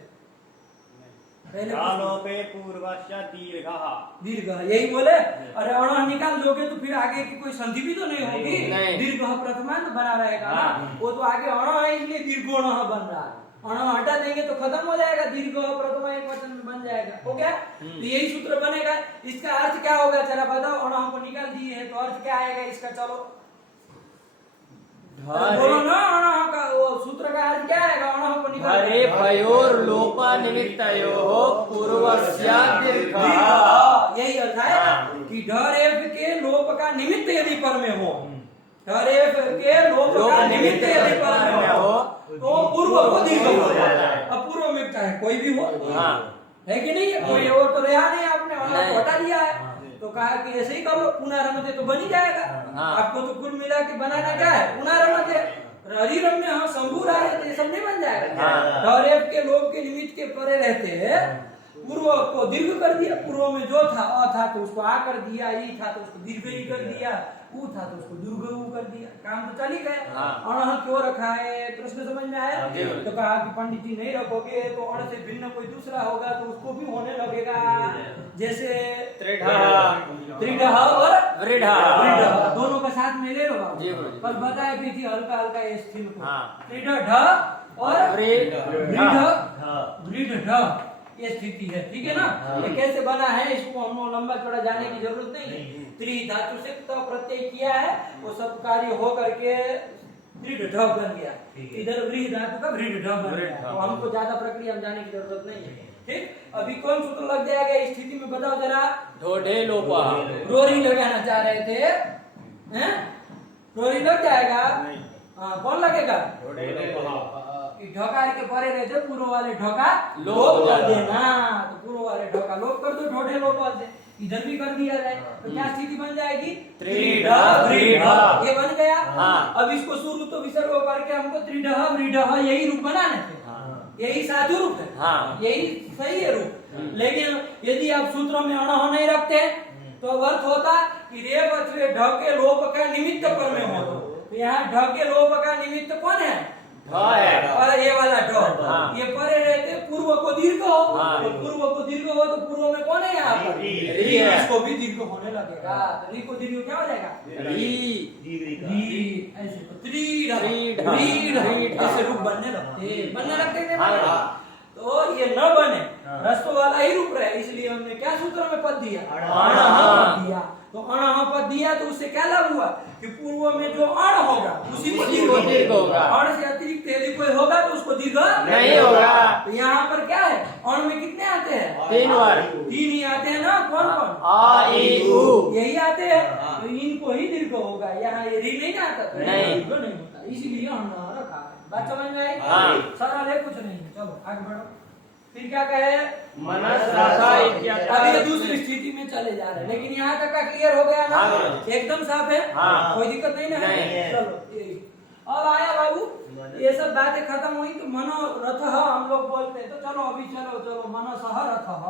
पहले, कालोपे पूर्वस्य दीर्घः। दीर्घ यही बोले। अरे अणः निकाल दोगे तो फिर आगे की कोई संधि भी तो नहीं होगी। नहीं। दीर्घ प्रथमांत बना रहेगा ना, हाँ। वो तो आगे अणः है इसलिए दीर्घोणः बन रहा है। अणः हटा देंगे तो खत्म हो जाएगा, दीर्घ प्रथमा एक वचन में बन जाएगा। हो गया? तो यही सूत्र बनेगा। इसका अर्थ क्या होगा चला बताओ? अणः को निकाल दिए है तो अर्थ क्या आएगा इसका? चलो बोलो ना, अणः का वो सूत्र का अर्थ क्या आएगा? अणः को निकाल हरे भयोर लोपा निमित्तयोः पूर्वस्य दीर्घ। यही अर्थ है कि ढरेफ के लोप का निमित्त यदि पर में हो, ढरेफ के लोप का निमित्त यदि पर में हो तो पूर्व को दीर्घ हो जाता है। अब पूर्व में चाहे कोई भी हो, हाँ। है कि नहीं? कोई और तो रहा नहीं, आपने अणः को हटा दिया है तो कहा कि ऐसे ही करो, पुनरमते तो बन ही जाएगा। हाँ। आपको तो कुल मिला के बनाना क्या है? पुनरमते। हरिरम में हम शंभू रहे तो ये सब नहीं बन जाएगा। हाँ। ढरेफ के लोप के निमित्त के परे रहते पूर्व को दीर्घ कर दिया, पूर्व में जो था अ था तो उसको आ कर दिया, ई था तो उसको दीर्घ ई कर दिया, ऊ था तो उसको दुर्ग ऊ कर दिया, काम तो चल ही गया। हाँ। अणः क्यों रखा है? प्रश्न समझ में आया? जी। तो कहा कि पंडित जी नहीं रखोगे तो अण से भिन्न कोई दूसरा होगा तो उसको भी होने लगेगा, जैसे त्रिढ़ त्रिढ़ और वृढ़। वृढ़, दोनों का साथ में ले लो बाबू। जी गुरुजी। कल बताया भी थी हल्का हल्का इस थीम को। हाँ। त्रिढ़ ढ और वृढ़। वृढ़ ढ, ये स्थिति है। ठीक है ना? ये कैसे बना है इसको हम लोग लंबा चौड़ा जाने की जरूरत नहीं है। त्रि धातु से तो प्रत्यय किया है, वो सब कार्य हो करके वृढ़ ढ बन गया। इधर वृढ़ धातु का वृढ़ ढ बन गया। तो हमको ज्यादा प्रक्रिया में जाने की जरूरत नहीं है। ठीक, अभी कौन सूत्र लग जाएगा इस स्थिति में बताओ जरा? ढोढे लोपा। रोरी लगाना चाह रहे थे, हैं? रोरी लग जाएगा? हाँ, कौन लगेगा? ढकार के परे रहते पूर्व वाले ढका लोप कर देना, तो पूर्व वाले ढका लोप कर दो, ढोढे लोप से इधर भी कर दिया जाए तो क्या स्थिति बन जाएगी? त्रिढ़ वृढ़। ये बन गया। हाँ। अब इसको शुरू तो विसर्ग करके हमको त्रिढ़ वृढ़ यही रूप बनाने थे, यही साधु रूप है। हाँ। यही सही है रूप। लेकिन यदि आप सूत्र में अणः नहीं रखते तो अर्थ होता कि रेप अथवा ढ के लोप का निमित्त पर में हो। तो यहाँ ढ के लोप का निमित्त कौन है? है। और ये वाला ढ, हाँ। ये परे रहते पूर्व को दीर्घ हो। हाँ। तो पूर्व को दीर्घ हो तो पूर्व में कौन है यहाँ पर? री है। इसको भी दीर्घ होने लगेगा, तो री को दीर्घ क्या हो जाएगा? री। ऐसे तो त्रिढ़, त्रिढ़, त्रिढ़, त्रिढ़। ऐसे रूप बनने लगते थे। हाँ। तो ये न बने, रस्तो वाला ही रूप रहे, इसलिए हमने क्या सूत्र में पद दिया? अणः। दिया। तो अण पद दिया तो उससे क्या लाभ हुआ कि पूर्व में जो अण होगा उसी को दीर्घ होगा। अण से अतिरिक्त यदि कोई होगा तो उसको दीर्घ नहीं होगा। तो यहाँ पर क्या है अण में कितने आते हैं 3 बार। 3 ही आते हैं ना कौन कौन आ ई उ यही आते हैं तो इनको ही दीर्घ होगा यहाँ ये री नहीं आता तो नहीं। दीर्घ नहीं होता इसीलिए हमने रखा है बात समझ में आई हाँ। सरल है कुछ नहीं है। चलो आगे बढ़ो फिर क्या कहे मनस रथ इत्यत्र अब ये दूसरी स्थिति में चले जा रहे हैं लेकिन यहाँ तक का क्लियर हो गया ना हाँ। एकदम साफ है हाँ। कोई दिक्कत नहीं ना नहीं है। चलो यही अब आया बाबू ये सब बातें खत्म हुई तो मनोरथ हम लोग बोलते हैं तो चलो अभी चलो मनसः रथः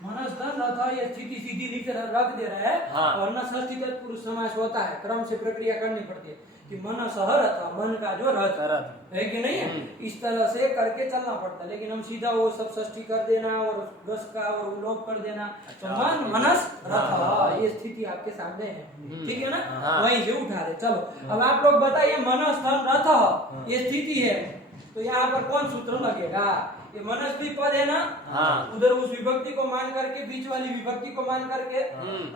मनस रथ ये स्थिति सीधी लिख रख दे रहा है हाँ। और न षष्ठी तत्पुरुष समास होता है क्रम से प्रक्रिया करनी पड़ती है कि मनसः रथ मन का जो रथ है कि नहीं है इस तरह से करके चलना पड़ता है लेकिन हम सीधा वो सब षष्ठी कर देना और गस का और लोप कर देना तो मन मनस रथ ये स्थिति आपके सामने है ठीक है ना हाँ। वहीं से उठा रहे चलो अब आप लोग बताइए मनस रथ ये स्थिति है तो यहाँ पर कौन सूत्र लगेगा ये मनस भी पद है ना हाँ। उधर उस विभक्ति को मान करके बीच वाली विभक्ति को मान करके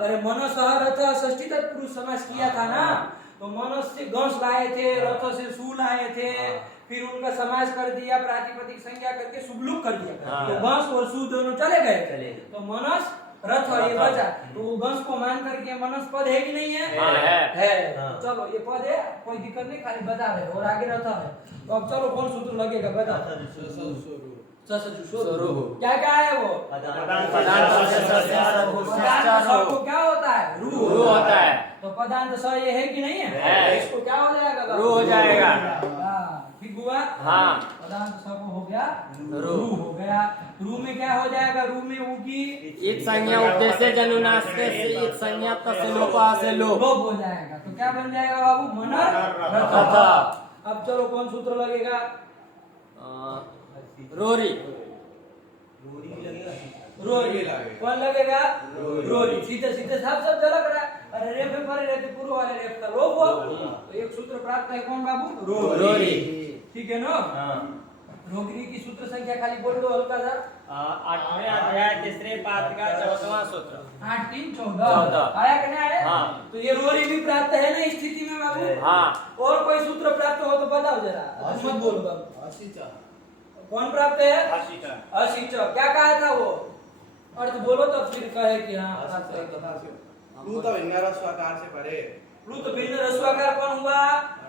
अरे मनसः रथ षष्ठी तत्पुरुष समास किया था ना तो मनस से गंस लाए थे रथ से सु लाए थे फिर उनका समास कर दिया प्रातिपदिक संज्ञा करके सुबलुक कर दिया हाँ। तो गंस और सु दोनों चले चले। गए तो मनस रथ ये बचा तो वो गंस को मान करके मनस पद है कि नहीं है हाँ, है। हाँ। चलो ये पद है कोई दिक्कत नहीं खाली बता रहे और आगे रथ है तो अब चलो कौन सूत्र लगेगा बता स्वरूप। क्या क्या है वो पदांत स स को क्या होता है रू रू होता है। तो पदांत स ये है कि नहीं है है। इसको क्या हो जाएगा रू हो जाएगा। हाँ, ठीक हुआ हाँ। पदांत स को हो गया रू। रू हो गया रू में क्या हो जाएगा रू में ऊ की इत संज्ञा उद्देश्य जनुनास्ते से इत संज्ञा तस्य लोपा से लोप। लोप हो जाएगा तो क्या बन जाएगा बाबू मनर रथ। रथ। अब चलो कौन सूत्र लगेगा रोरी। रोरी भी लगेगा रोरी कौन लगेगा रोरी सीधे सीधे साफ सब झलक रहा है अरे रेफ में परे रहते पूर्व वाले रेफ का लोप हो तो एक सूत्र प्राप्त है कौन बाबू रोरी। ठीक है ना हाँ रोगरी की सूत्र संख्या खाली बोल दो हल्का सा 8वें अध्याय तीसरे पाद का 14वां सूत्र 8 3 14 आया कि नहीं आया हाँ। तो ये रोरी भी प्राप्त है ना इस स्थिति में बाबू हाँ। और कोई सूत्र प्राप्त हो तो बताओ जरा तुम मत बोलो बाबू कौन प्राप्त है आशिका अशिच क्या कहा था वो अर्थ बोलो तो फिर कहे कि हाँ प्राप्त है प्लूत विन्यार स्वाकार से परे प्लुत भिन्न रस्वाकार कौन हुआ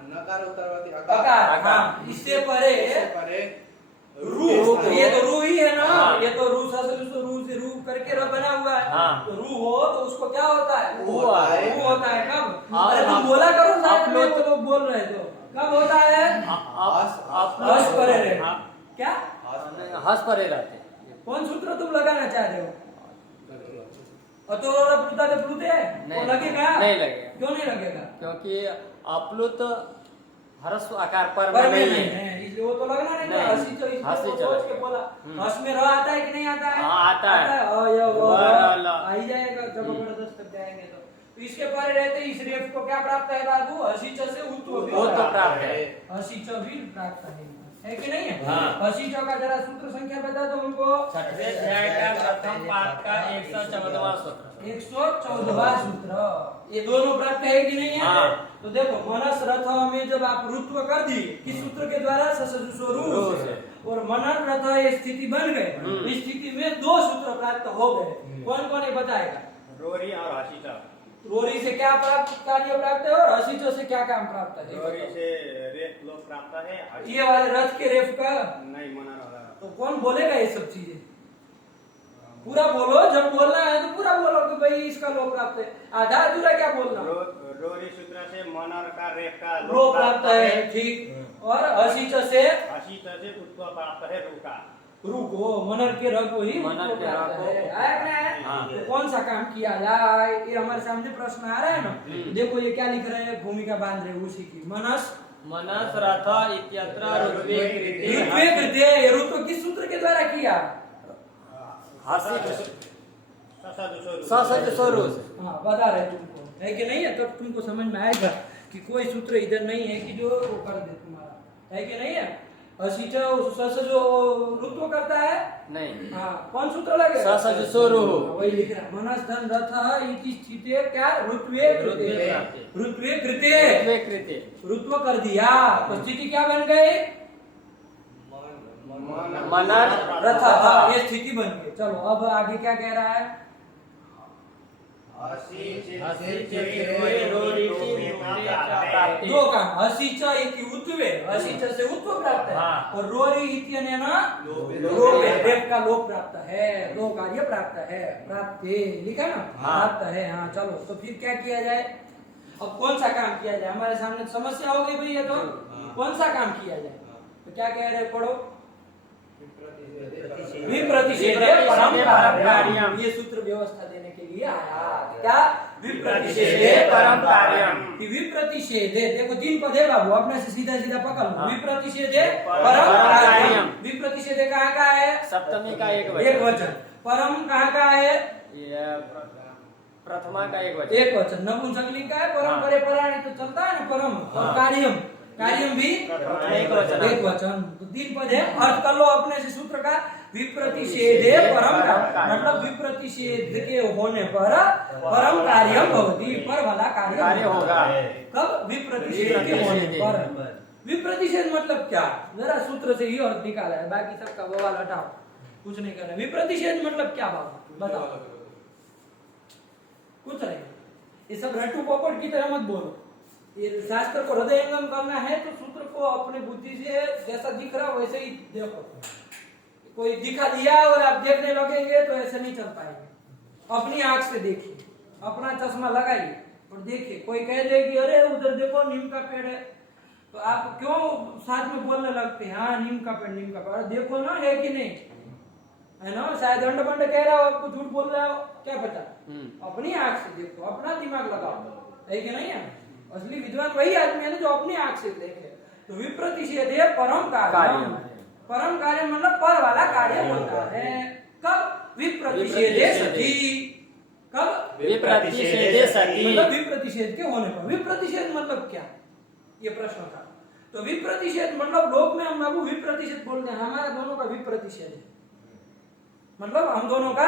नकार उत्तरवर्ती अकार हाँ इससे परे परे रू ये तो रू ही है ना हाँ। ये तो रू रू से रू करके र बना हुआ है हाँ। तो रू हो तो उसको क्या होता है ऊ होता है। ऊ होता है कब और अरे तुम आप- बोला करो आप साथ में लोग- तो लोग बोल रहे थे कब होता है हस परे रहे क्या हंस परे रहते। कौन सूत्र तुम लगाना चाह रहे हो अतोरा प्लुता दे प्लुते वो नहीं। लगेगा नहीं लगेगा। क्यों नहीं लगेगा क्योंकि अप्लुत हर्ष आकार पर पर में नहीं नहीं है। है इसलिए वो तो लगना नहीं था नहीं। हंसी तो इसको हंसी तो चलो। सोच के बोला हंस में रह आता है कि नहीं आता है हाँ, आता है। ये वो वर, ल। आ ही जाएगा जब जबरदस्त तक जाएंगे तो इसके परे रहते इस रेफ को क्या प्राप्त है बाबू हसीच से उत्तो भी वो तो प्राप्त है। हसीच भी प्राप्त है कि नहीं है हाँ। हसीच का जरा सूत्र संख्या बता दो हमको 6वें अध्याय का प्रथम पाद का 114वां सूत्र। 114वां सूत्र ये दोनों प्राप्त है कि नहीं है हाँ। तो देखो मनस रथ में जब आप रुत्व कर दी किस सूत्र के द्वारा रू से। और मनन रथ ये स्थिति बन गए इस स्थिति में दो सूत्र प्राप्त हो गए कौन कौन ये बताएगा रोरी और आशिका रोरी से क्या प्राप्त कार्य प्राप्त है और हसीचो से क्या काम प्राप्त है रोरी से रेत लोग प्राप्त है आशिका ये वाले रथ के रेफ का नहीं मना रहा तो कौन बोलेगा ये सब चीजें पूरा बोलो जब बोलना है तो पूरा बोलो कि भाई इसका लोक प्राप्त है आधा अधूरा क्या बोलना रोरी सूत्र से मनर का रेत का लोक प्राप्त है ठीक और हसीच से आशिका से उत्तर प्राप्त है रुका रुको मनर के रग को ही मनर उसको के प्राप्त रग को। है। आया कि नहीं? हाँ। तो कौन सा काम किया जाए ये हमारे सामने प्रश्न आ रहा है ना देखो ये क्या लिख रहे हैं भूमिका बांध रहे हैं उसी की मनस मनस रथ इत्यत्र ऋत्वे कृते ऋत्वे कृते ये ऋत्व किस सूत्र के द्वारा किया हर्षित ससा ससज स्वरूप। हाँ बता रहे तुमको है कि नहीं है तब तुमको समझ में आएगा कि कोई सूत्र इधर नहीं है कि जो वो कर दे तुम्हारा है कि नहीं है हसीच जो ऋत्व करता है नहीं। हाँ, कौन सूत्र लगेगा? ससजुषोरुः। वही लिख रहा है। मनस्थन रथः इति स्थिते क्या? ऋत्वे कृते। ऋत्वे कृते। ऋत्वे कृते। ऋत्व कर दिया तो स्थिति क्या बन गई? मनर रथः, ये स्थिति बन गई। चलो अब आगे क्या कह रहा है? दो काम, असिच इति उत्वे, असिच से उत्व प्राप्त है, और रोरी इत्यनेन लोपे, रेप का लोप प्राप्त है, दो कार्य प्राप्त है, प्राप्त लिखा ना, प्राप्त है। हाँ चलो, तो फिर क्या किया जाए? अब कौन सा काम किया जाए? हमारे सामने समस्या हो गई भैया, तो कौन सा काम किया जाए? तो क्या कह रहे, पढ़ो। विप्रतिषेधे परम कार्यम, ये सूत्र व्यवस्था देने के लिए आया। क्या? विप्रतिषेधे परम कार्यम। कि विप्रतिषेधे, देखो 3 पद है बाबू, अपने से सीधा सीधा पकड़ लो। विप्रतिषेधे परम कार्यम। विप्रतिषेधे कहाँ का है? सप्तमी का एक वचन। परम कहाँ का है? प्रथमा का एक वचन। एक वचन। नपुंसकलिंग का है। परम परे पराणी तो चलता है ना, परम। और कार्यम, कार्यम भी एक वचन। एक वचन। तो 3 पद है। अर्थ कर लो अपने से सूत्र का। विप्रतिषेधे परम, मतलब विप्रतिषेध के होने पर परम कार्यम भवति, पर भला कार्य होगा। कब? विप्रतिषेध के होने पर। विप्रतिषेध मतलब क्या? जरा सूत्र से ही अर्थ निकाला है, बाकी सबका बवाल हटाओ, कुछ नहीं करना। विप्रतिषेध मतलब क्या बाबू बताओ? कुछ नहीं, ये सब रट्टू पोपट की तरह मत बोलो। ये शास्त्र को हृदयंगम करना है तो सूत्र को अपने बुद्धि से जैसा दिख रहा वैसे ही देखो। कोई दिखा दिया और आप देखने लगेंगे तो ऐसे नहीं चल पाएंगे। अपनी आंख से देखिए, अपना चश्मा लगाइए और देखिए। कोई कह दे कि अरे उधर देखो नीम का पेड़ है, तो आप क्यों साथ में बोलने लगते हैं? हाँ नीम का पेड़, नीम का पेड़, देखो ना है कि नहीं है ना। शायद अंड बंड कह रहा हो, आपको झूठ बोल रहा हो, क्या पता। अपनी आंख से देखो, अपना दिमाग लगाओ, है कि नहीं है? असली विद्वान वही आदमी है जो अपनी आंख से देखे। तो विप्रतिषेध परम कार्य। परम कार्य मतलब पर वाला कार्य होता है। कब? विप्रतिषेधे सति। कब? विप्रतिषेधे सति, मतलब विप्रतिषेध के होने पर। विप्रतिषेध मतलब क्या, ये प्रश्न था। तो विप्रतिषेध मतलब लोक में हम बाबू विप्रतिषेध बोलते हैं। हमारा दोनों का विप्रतिषेध है, मतलब हम दोनों का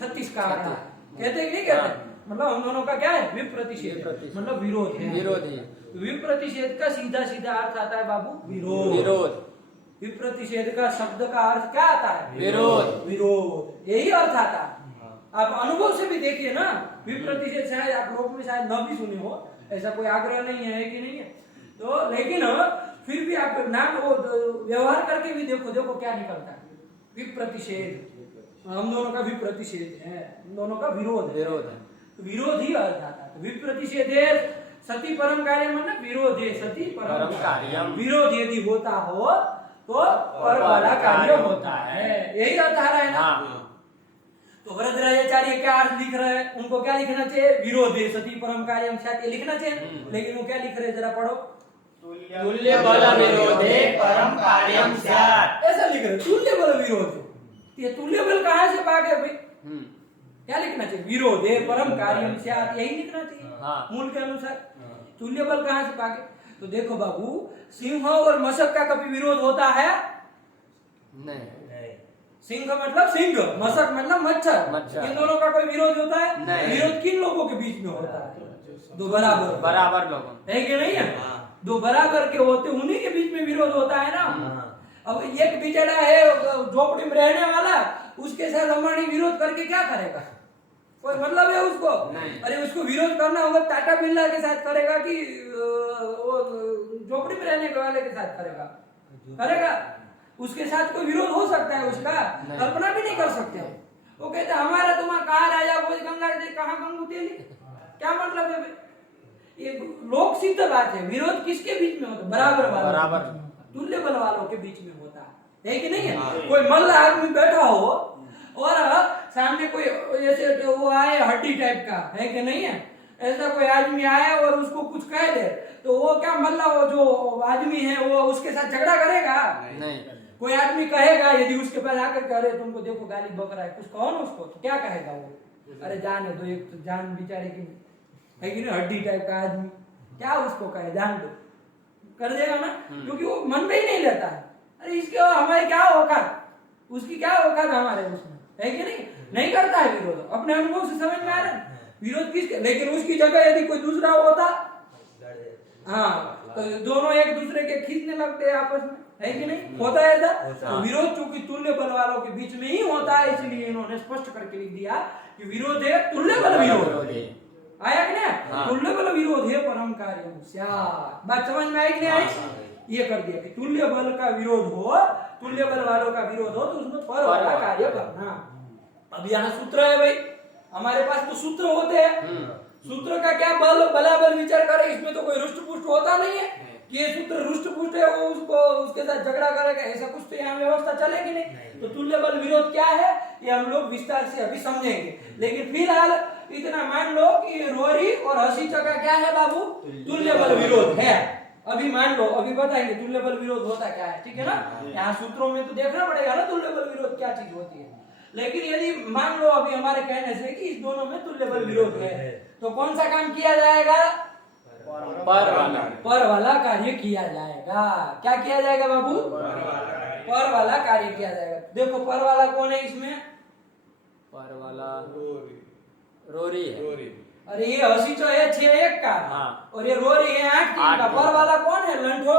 36 का आंकड़ा कहते हैं कि नहीं कहते? मतलब हम दोनों का क्या है? विप्रतिषेध, मतलब विरोध है। विरोध है। विप्रतिषेध का सीधा सीधा अर्थ आता है बाबू विरोध। विरोध। विप्रतिषेध का शब्द का अर्थ क्या आता है? विरोध। विरोध, यही अर्थ आता है। आप अनुभव से भी देखिए ना, विप्रतिषेध शायद आप लोग में शायद न भी सुने हो, ऐसा कोई आग्रह नहीं है कि नहीं है। तो लेकिन फिर भी आप नाम वो व्यवहार करके भी देखो, देखो क्या निकलता है। विप्रतिषेध, हम दोनों का विप्रतिषेध है, हम दोनों का विरोध है। विरोध है, विरोध ही अर्थ आता है। विप्रतिषेधे सती परम कार्य मतलब विरोध है सती परम कार्यम। विरोध यदि होता हो तो पर वाला कार्य होता है, यही अर्थ आ रहा है ना। तो वरदराजाचार्य क्या अर्थ लिख रहे हैं? उनको क्या लिखना चाहिए? विरोधे सती परम कार्यम ये लिखना चाहिए, लेकिन वो क्या लिख रहे हैं जरा पढ़ो। तुल्य बल विरोधे परम कार्यम स्यात्, ऐसा लिख रहे, तुल्य बल विरोध। ये तुल्य बल कहाँ से भागे भाई? क्या लिखना चाहिए? विरोधे परम कार्यम स्यात्, यही लिखना चाहिए मूल के अनुसार। तुल्य बल कहाँ से भागे? तो देखो बाबू, सिंह और मशक का कभी विरोध होता है? नहीं। सिंह मतलब सिंह, मशक मतलब मच्छर। इन दोनों का कोई विरोध होता है? नहीं। विरोध किन लोगों के बीच में होता है? दो बराबर बराबर लोगों, है कि नहीं है? दो बराबर के होते, उन्हीं के बीच में विरोध होता है ना। अब एक बिचड़ा है झोपड़ी में रहने वाला, उसके साथ हमारी विरोध करके क्या करेगा? कोई मतलब है उसको? अरे उसको विरोध करना होगा टाटा बिरला के साथ करेगा कि वो झोपड़ी में रहने वाले के साथ करेगा? करेगा? उसके साथ कोई विरोध हो सकता है उसका? कल्पना भी नहीं कर सकते हो। वो कहते हमारा तुम्हारा कहाँ राजा भोज गंगा कहाँ गंगू तेली, क्या मतलब है भाई? ये लोक सिद्ध बात है। विरोध किसके बीच में होता है? बराबर तुल्य बल वालों के बीच में होता है कि नहीं है? कोई मल्ल आदमी बैठा हो और सामने कोई ऐसे वो आए हड्डी टाइप का, है कि नहीं है? ऐसा कोई आदमी आया और उसको कुछ कह दे तो वो क्या मल्ला, वो जो आदमी है वो उसके साथ झगड़ा करेगा? नहीं। कोई आदमी कहेगा यदि उसके पास आकर कह रहे तुमको देखो गाली बक रहा है, कुछ कहो ना उसको, तो क्या कहेगा वो? अरे जाने दो, एक तो जान बेचारे की है कि नहीं, हड्डी टाइप का आदमी, क्या उसको कहे, जान दो, कर देगा ना, क्योंकि वो मन में ही नहीं लेता है। अरे इसके हमारे क्या औकात, उसकी क्या औकात है हमारे उसमें, है कि नहीं करता है विरोध, अपने अनुभव से समझ में आ रहा है विरोध किसके, लेकिन उसकी जगह यदि कोई दूसरा होता, हाँ, तो दोनों एक दूसरे के खींचने लगते हैं आपस में, है कि नहीं, होता है ऐसा। तो विरोध चूंकि तुल्य बल वालों के बीच में ही होता है, इसलिए इन्होंने स्पष्ट करके लिख दिया कि विरोध है तुल्य बल विरोध, आया कि नहीं, तुल्य बल विरोध है परम कार्य स्यात्। बात समझ में आई कि नहीं आई, ये कर दिया कि तुल्य बल का विरोध हो, तुल्य बल वालों का विरोध हो तो उसमें पर वाला कार्य करना। अब यहाँ सूत्र है भाई, हमारे पास तो सूत्र होते हैं, सूत्र का क्या बल बलाबल विचार करें, इसमें तो कोई रुष्ट पुष्ट होता नहीं है कि ये सूत्र रुष्ट पुष्ट है, वो उसको उसके साथ झगड़ा करेगा, ऐसा कुछ तो यहाँ व्यवस्था चलेगी नहीं। तो तुल्य बल विरोध क्या है ये हम लोग विस्तार से अभी समझेंगे, लेकिन फिलहाल इतना मान लो कि रोरी और हसीचा का क्या है बाबू, तुल्य बल विरोध है। अभी मान लो, अभी बताएंगे तुल्य बल विरोध होता क्या है, ठीक है ना। यहाँ सूत्रों में तो देखना पड़ेगा ना तुल्य बल विरोध क्या चीज होती है, लेकिन यदि मान लो अभी हमारे कहने से कि इस दोनों में तुल्य बल विरोध है, तो कौन सा काम किया जाएगा, पर वाला कार्य किया जाएगा। क्या किया जाएगा बाबू, पर वाला कार्य किया जाएगा। देखो पर वाला कौन है इसमें, पर वाला रोरी है, अरे ये हसी तो है 6-1 का, और ये रोरी है 8-3 का। पर वाला कौन है, लंठो,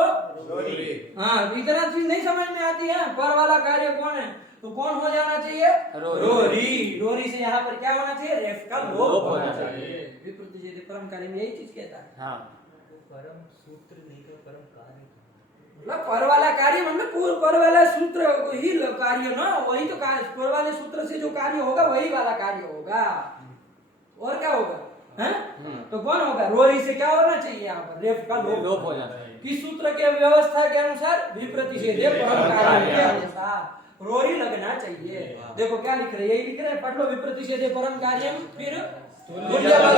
हाँ, इतना चीज नहीं समझ में आती है, पर वाला कार्य कौन है, तो कौन हो जाना चाहिए, रोरी। रोरी से यहाँ पर क्या होना चाहिए, रेफ का लोप होना चाहिए। विप्रतिषेध परम कार्य में यही चीज कहता है, हाँ, परम सूत्र नहीं तो परम कार्य, मतलब पर वाला कार्य मतलब पूर्व पर वाला सूत्र ही कार्य ना, वही तो कार्य, पर वाले सूत्र से जो कार्य होगा वही वाला कार्य होगा, और क्या होगा, है? तो कौन होगा, रोरी से क्या होना चाहिए यहाँ पर, रेफ का लोप हो जाना चाहिए। किस सूत्र के व्यवस्था के अनुसार, विप्रतिषेध परम कार्य के अनुसार रोरी लगना चाहिए। देखो क्या लिख रहे हैं, यही लिख रहे हैं, पढ़ लो, विप्रतिषेध परम कार्यम, फिर तुल्य बल,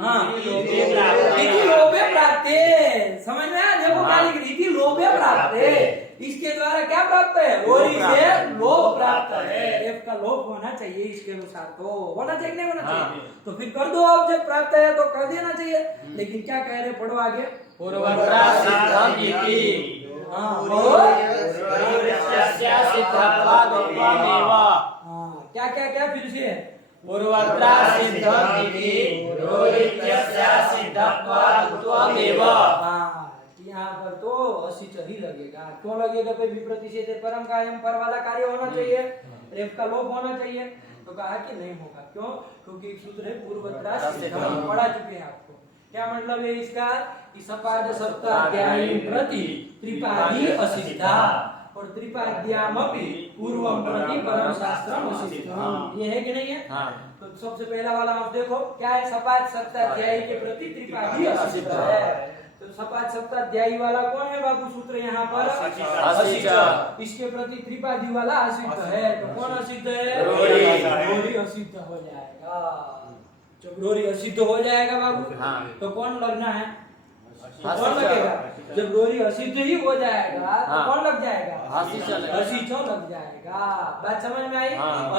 हाँ, इति लोभे प्राप्ते, समझ में आया, देखो क्या लिख रही थी, लोभे प्राप्ते, इसके द्वारा क्या प्राप्त है, रोरी से लोभ प्राप्त है, रेफ का लोभ होना चाहिए इसके अनुसार, तो होना चाहिए नहीं होना चाहिए, तो फिर कर दो, अब जब प्राप्त है तो कर देना चाहिए। लेकिन क्या कह रहे, पढ़ो आगे, पूर्वत्रा सिद्धम इति, क्या क्या क्या फिर से, पूर्वत्रा सिद्धम इति रोरित्यस्य सिद्धत्वात्त्वमेव। यहाँ पर तो असिच ही लगेगा, क्यों लगेगा, कोई विप्रतिषेध परम कायम पर वाला कार्य होना चाहिए, रेफ का लोप होना चाहिए, तो कहा कि नहीं होगा, क्यों, क्योंकि एक सूत्र है पूर्वत्रा सिद्धम, पढ़ा चुके हैं आपको, क्या मतलब है इसका, कि सपाद सप्ताध्यायी प्रति त्रिपादी असिद्धा, और त्रिपाद्यामपि पूर्वम प्रति परम शास्त्रम असिद्धम, ये है कि नहीं है। तो सबसे पहला वाला आप देखो क्या है, सपाद सप्ताध्यायी के प्रति त्रिपादी असिद्ध है, तो सपाद सप्ताध्यायी वाला कौन है बाबू, सूत्र यहाँ पर असिद्ध, इसके प्रति त्रिपादी वाला असिद्ध है, तो कौन असिद्ध है, रोरी असिद्ध हो जाएगा। जब रोरी असिद्ध हो जाएगा बाबू, तो कौन लगना है, कौन लगेगा, जब रोरी असिद्ध ही हो जाएगा तो कौन लग जाएगा, असिचो लग जाएगा। बात समझ में आई,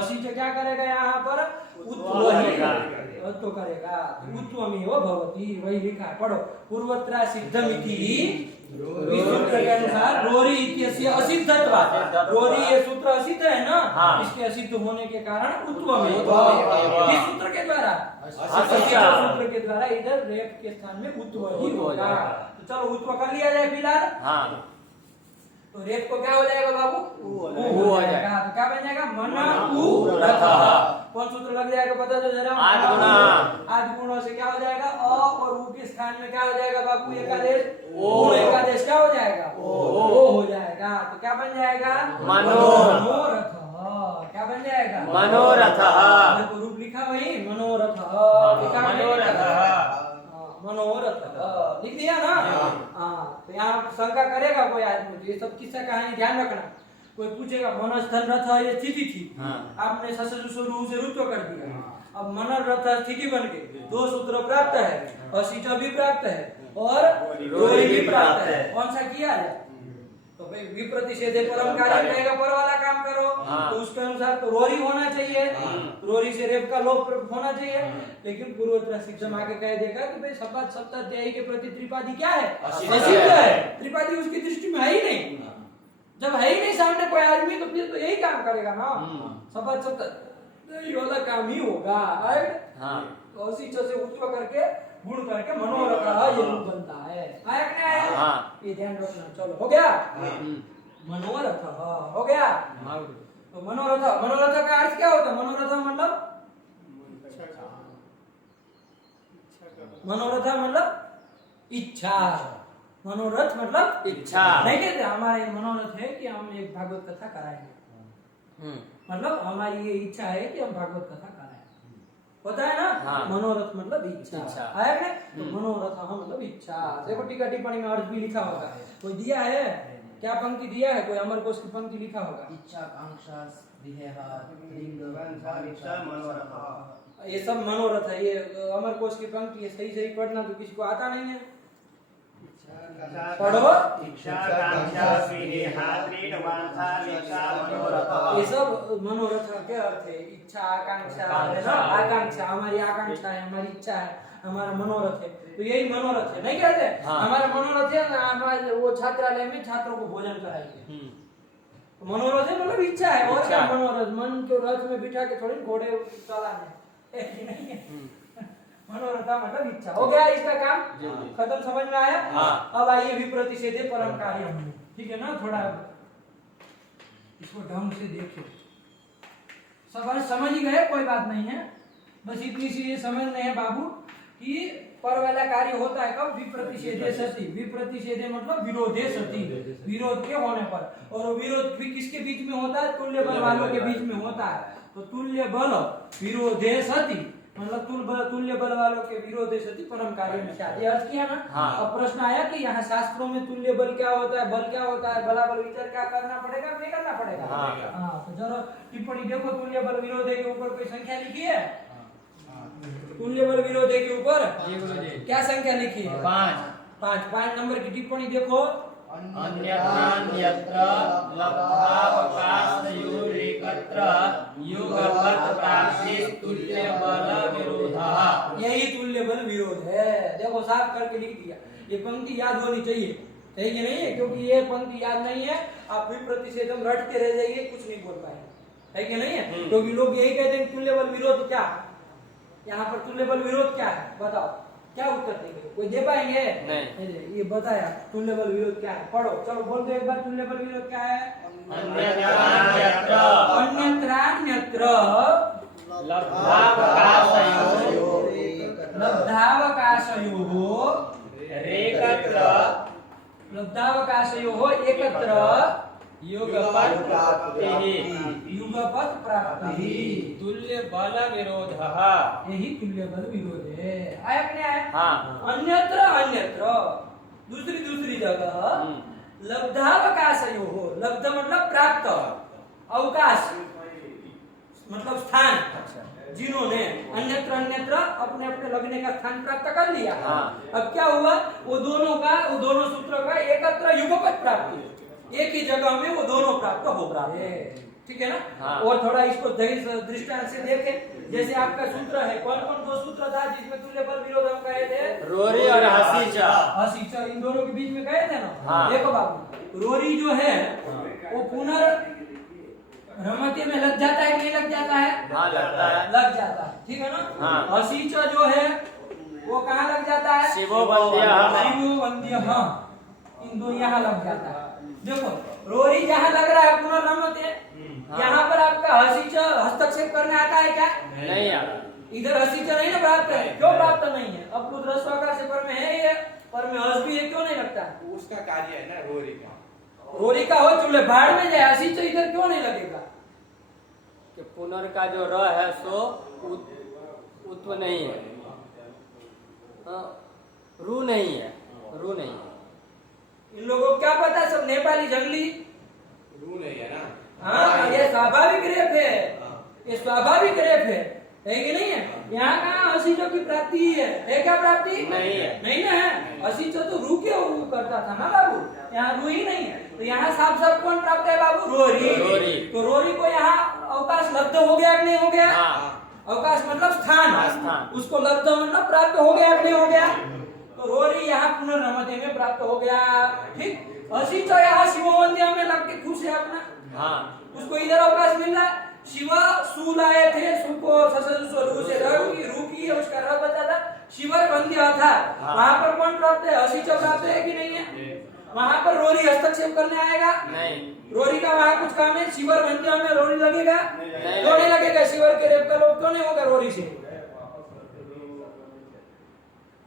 असिचो क्या करेगा यहाँ पर, उत्व करेगा, उत्वमेव भवति, वही लिखा है, पढ़ो, पूर्वत्रा सिद्धमिति, इस सूत्र के अनुसार रोरी इत्यस्य असिद्धत्वात्, रोरी ये सूत्र असिद्ध है ना, इसके असिद्ध होने के कारण उत्वमेव, किस सूत्र के द्वारा, सूत्र के द्वारा इधर रेफ के स्थान में उत्व ही होगा। तो चलो उत्व कर लिया जाए फिलहाल, तो रेफ को क्या हो जाएगा बाबू, ऊ हो जाएगा, तो क्या बन जाएगा, मन ऊ रथ, कौन सूत्र लग जाएगा पता तो जरा, आठ गुणों से क्या हो जाएगा, अ और ऊ के स्थान में क्या हो जाएगा बाबू, एकादेश, ओ एकादेश क्या हो जाएगा, ओ हो जाएगा, तो क्या बन जाएगा, मनोरथ, क्या बन जाएगा, मनोरथ, देखो रूप लिखा वही, मनोरथ, मनोरथ लिख दिया ना। हाँ, तो यहाँ शंका करेगा कोई आदमी, तो ये सब किस्सा कहानी ध्यान रखना, कोई पूछेगा मनस्थन रथ ये स्थिति थी, आपने ससुर से रुत्व कर दिया, अब मनर रथ स्थिति बन गई, दो सूत्र प्राप्त है, असिच भी प्राप्त है और रोरी भी प्राप्त है, कौन सा किया है, तो भाई विप्रतिषेध परम कार्य कहेगा, पर वाला काम करो, तो उसके अनुसार तो रोरी होना चाहिए, रोरी से रेप का लोप होना चाहिए, लेकिन पूर्वोत्तर सिद्धम आगे कह देगा कि भाई सपाद सप्ताध्यायी के प्रति त्रिपादी क्या है, असिद्ध है, त्रिपादी उसकी दृष्टि में है ही नहीं, जब है ही नहीं सामने कोई आदमी तो फिर तो यही काम करेगा ना, सपा सप्त ये वाला काम ही होगा। हाँ तो उसी से उत्व करके गुण करके मनोरथ ये रूप बनता है। आया कि नहीं आया? हाँ। ये ध्यान रखना। चलो हो गया मनोरथ, हो गया। तो मनोरथ का अर्थ क्या होता है? मनोरथ मतलब इच्छा। मनोरथ मतलब इच्छा। नहीं कहते हमारे मनोरथ है कि हम एक भागवत कथा कराएंगे, मतलब हमारी ये इच्छा है कि हम भागवत कथा कराएं, होता है ना। हाँ। मनोरथ मतलब इच्छा। इच्छा। आया कि नहीं? तो मनोरथ मतलब इच्छा। देखो टीका टिप्पणी में अर्थ भी लिखा होगा, कोई दिया है क्या? पंक्ति दिया है कोई? अमर कोश की पंक्ति लिखा होगा। इच्छा आकांक्षा स्नेहा मनोरथ। ये सब मनोरथ है। ये अमर कोश की पंक्ति है, सही पढ़ना तो किसी को आता नहीं है। पढ़ो। इच्छा कांक्षा स्नेहा दृढ़ वांछा लिप्सा मनोरथ। ये सब मनोरथ के अर्थ है। इच्छा आकांक्षा है ना, आकांक्षा हमारी आकांक्षा है, हमारी इच्छा है, हमारा मनोरथ है। तो यही मनोरथ है, नहीं कहते? हाँ। हमारा मनोरथ है ना, हमारे वो छात्रालय में छात्रों को भोजन कराएंगे। मनोरथ है मतलब इच्छा है। और क्या मनोरथ? मन को रथ में बिठा के थोड़ी घोड़े चलाने है कि नहीं है? मनोरथ मतलब इच्छा। हो गया इसका काम खत्म, समझ में आया? हाँ। अब आइए विप्रतिषेधे परम कार्य, ठीक है ना? थोड़ा इसको ढंग से देखिए। सब समझ ही गए, कोई बात नहीं है, बस इतनी सी ये समझने है बाबू कि पर वाला कार्य होता है कब? विप्रतिषेधे सति। विप्रतिषेधे मतलब विरोधे सति, विरोध के होने पर। और वो विरोध भी किसके बीच में होता है? तुल्य बल वालों के बीच में होता है। तो तुल्य बल विरोधे सति मतलब तुल्य बल वालों के विरोधे सति परम कार्य में ये अर्थ किया ना। हाँ। अब प्रश्न आया कि यहाँ शास्त्रों में तुल्य बल क्या होता है, बल क्या होता है, बलाबल विचार क्या करना पड़ेगा, नहीं करना पड़ेगा? हाँ। तो जरा टिप्पणी देखो, तुल्य बल विरोधे के ऊपर कोई संख्या लिखी है? तुल्य बल विरोधे के ऊपर क्या संख्या लिखी है? 5 नंबर की टिप्पणी देखो। अन्यत्र लब्धावकाशयोरेकत्र युगपत् प्राप्तिः तुल्य बल विरोधः। यही तुल्य बल विरोध है। देखो साफ करके लिख दिया। ये पंक्ति याद होनी चाहिए, सही है नहीं है? क्योंकि ये पंक्ति याद नहीं है, आप विप्रतिषेधम रटते रह जाइए, कुछ नहीं बोल पाएंगे, है कि नहीं है? क्योंकि लोग यही कहते हैं तुल्य बल विरोध क्या, यहाँ पर तुल्य बल विरोध क्या है? बताओ, क्या उत्तर देंगे? कोई दे पाएंगे? नहीं। ये बताया तुल्य बल विरोध क्या है। पढ़ो, चलो बोल दो एक बार, तुल्य बल विरोध क्या है? अन्यत्रान्यत्र लब्धावकाशयोः एकत्र युगपत् प्राप्तिः युगपत् प्राप्तिः तुल्य बल विरोधः। यही तुल्य बल विरोध है। आया कि नहीं आया? हाँ। अन्यत्र दूसरी जगह लब्धावकाशयोः, लब्ध मतलब प्राप्त, अवकाश मतलब स्थान, जिन्होंने अन्यत्र अपने अपने लगने का स्थान प्राप्त कर लिया। हाँ। अब क्या हुआ? वो दोनों सूत्रों का एकत्र युगपत् प्राप्ति, एक ही जगह में वो दोनों प्राप्त हो रहा है, ठीक है ना? हाँ। और थोड़ा इसको दृष्टांत से देखें। जैसे आपका सूत्र है, कौन कौन दो सूत्र था जिसमें तुल्य बल विरोध हम कहे थे? रोरी और हसीचा। हसीचा, इन दोनों के बीच में कहे थे ना। हाँ। देखो बाबू, रोरी जो है वो पुनर्रमते में लग जाता है, नहीं लग जाता है? हाँ, लगता है। लग जाता है, ठीक है ना? हाँ। हसीचा जो है वो कहाँ लग जाता है? शिवो वंद्य। इन दो यहाँ लग जाता है। देखो रोरी जहाँ लग रहा है पुनर्रमते, यहाँ पर आपका हसीचा हस्तक्षेप करने आता है क्या? नहीं आता। इधर हसीचा नहीं ना प्राप्त है। क्यों प्राप्त नहीं है? अब खुद रस्वाकार से पर में है ये, पर में हस भी है, क्यों नहीं लगता? उसका कार्य है ना रोरी का। रोरी का हो चूल्हे भाड़ में जाए, हसीचा इधर क्यों नहीं लगेगा? कि पुनर का जो र है सो उत्व नहीं है, रू नहीं है, रू नहीं है। इन लोगों को क्या पता? सब नेपाली जंगली। रू नहीं है ना। हाँ, ये स्वाभाविक रेप है, ये स्वाभाविक रेप है कि नहीं है? यहाँ कहाँ हसीचो की प्राप्ति है क्या प्राप्ति? नहीं है। नहीं ना है। हसीचो तो रू के रू करता था ना बाबू, यहाँ रू ही नहीं है। तो यहाँ साफ साफ कौन प्राप्त है बाबू? रोरी। तो रोरी को यहाँ अवकाश लब्ध हो गया कि नहीं हो गया? अवकाश मतलब स्थान, उसको लब्ध मतलब प्राप्त हो गया कि नहीं हो गया? तो रोरी यहाँ पुनर्रमते में प्राप्त हो गया, ठीक। हसी तो यहाँ शिववंदिया में लग के खुश है अपना, हाँ उसको इधर अवकाश मिल रहा है। शिवा सु लाए थे, सु को रू से रू की है, उसका र बचा था, शिवर बंदिया था। वहां पर कौन प्राप्त है? हसी च प्राप्त है कि नहीं है? वहां पर रोरी हस्तक्षेप करने आएगा नहीं, रोरी का वहां कुछ काम है? शिवर बंदिया में रोरी लगेगा? नहीं। क्यों नहीं लगेगा? शिवर के रेप का लोग क्यों नहीं होगा रोरी से?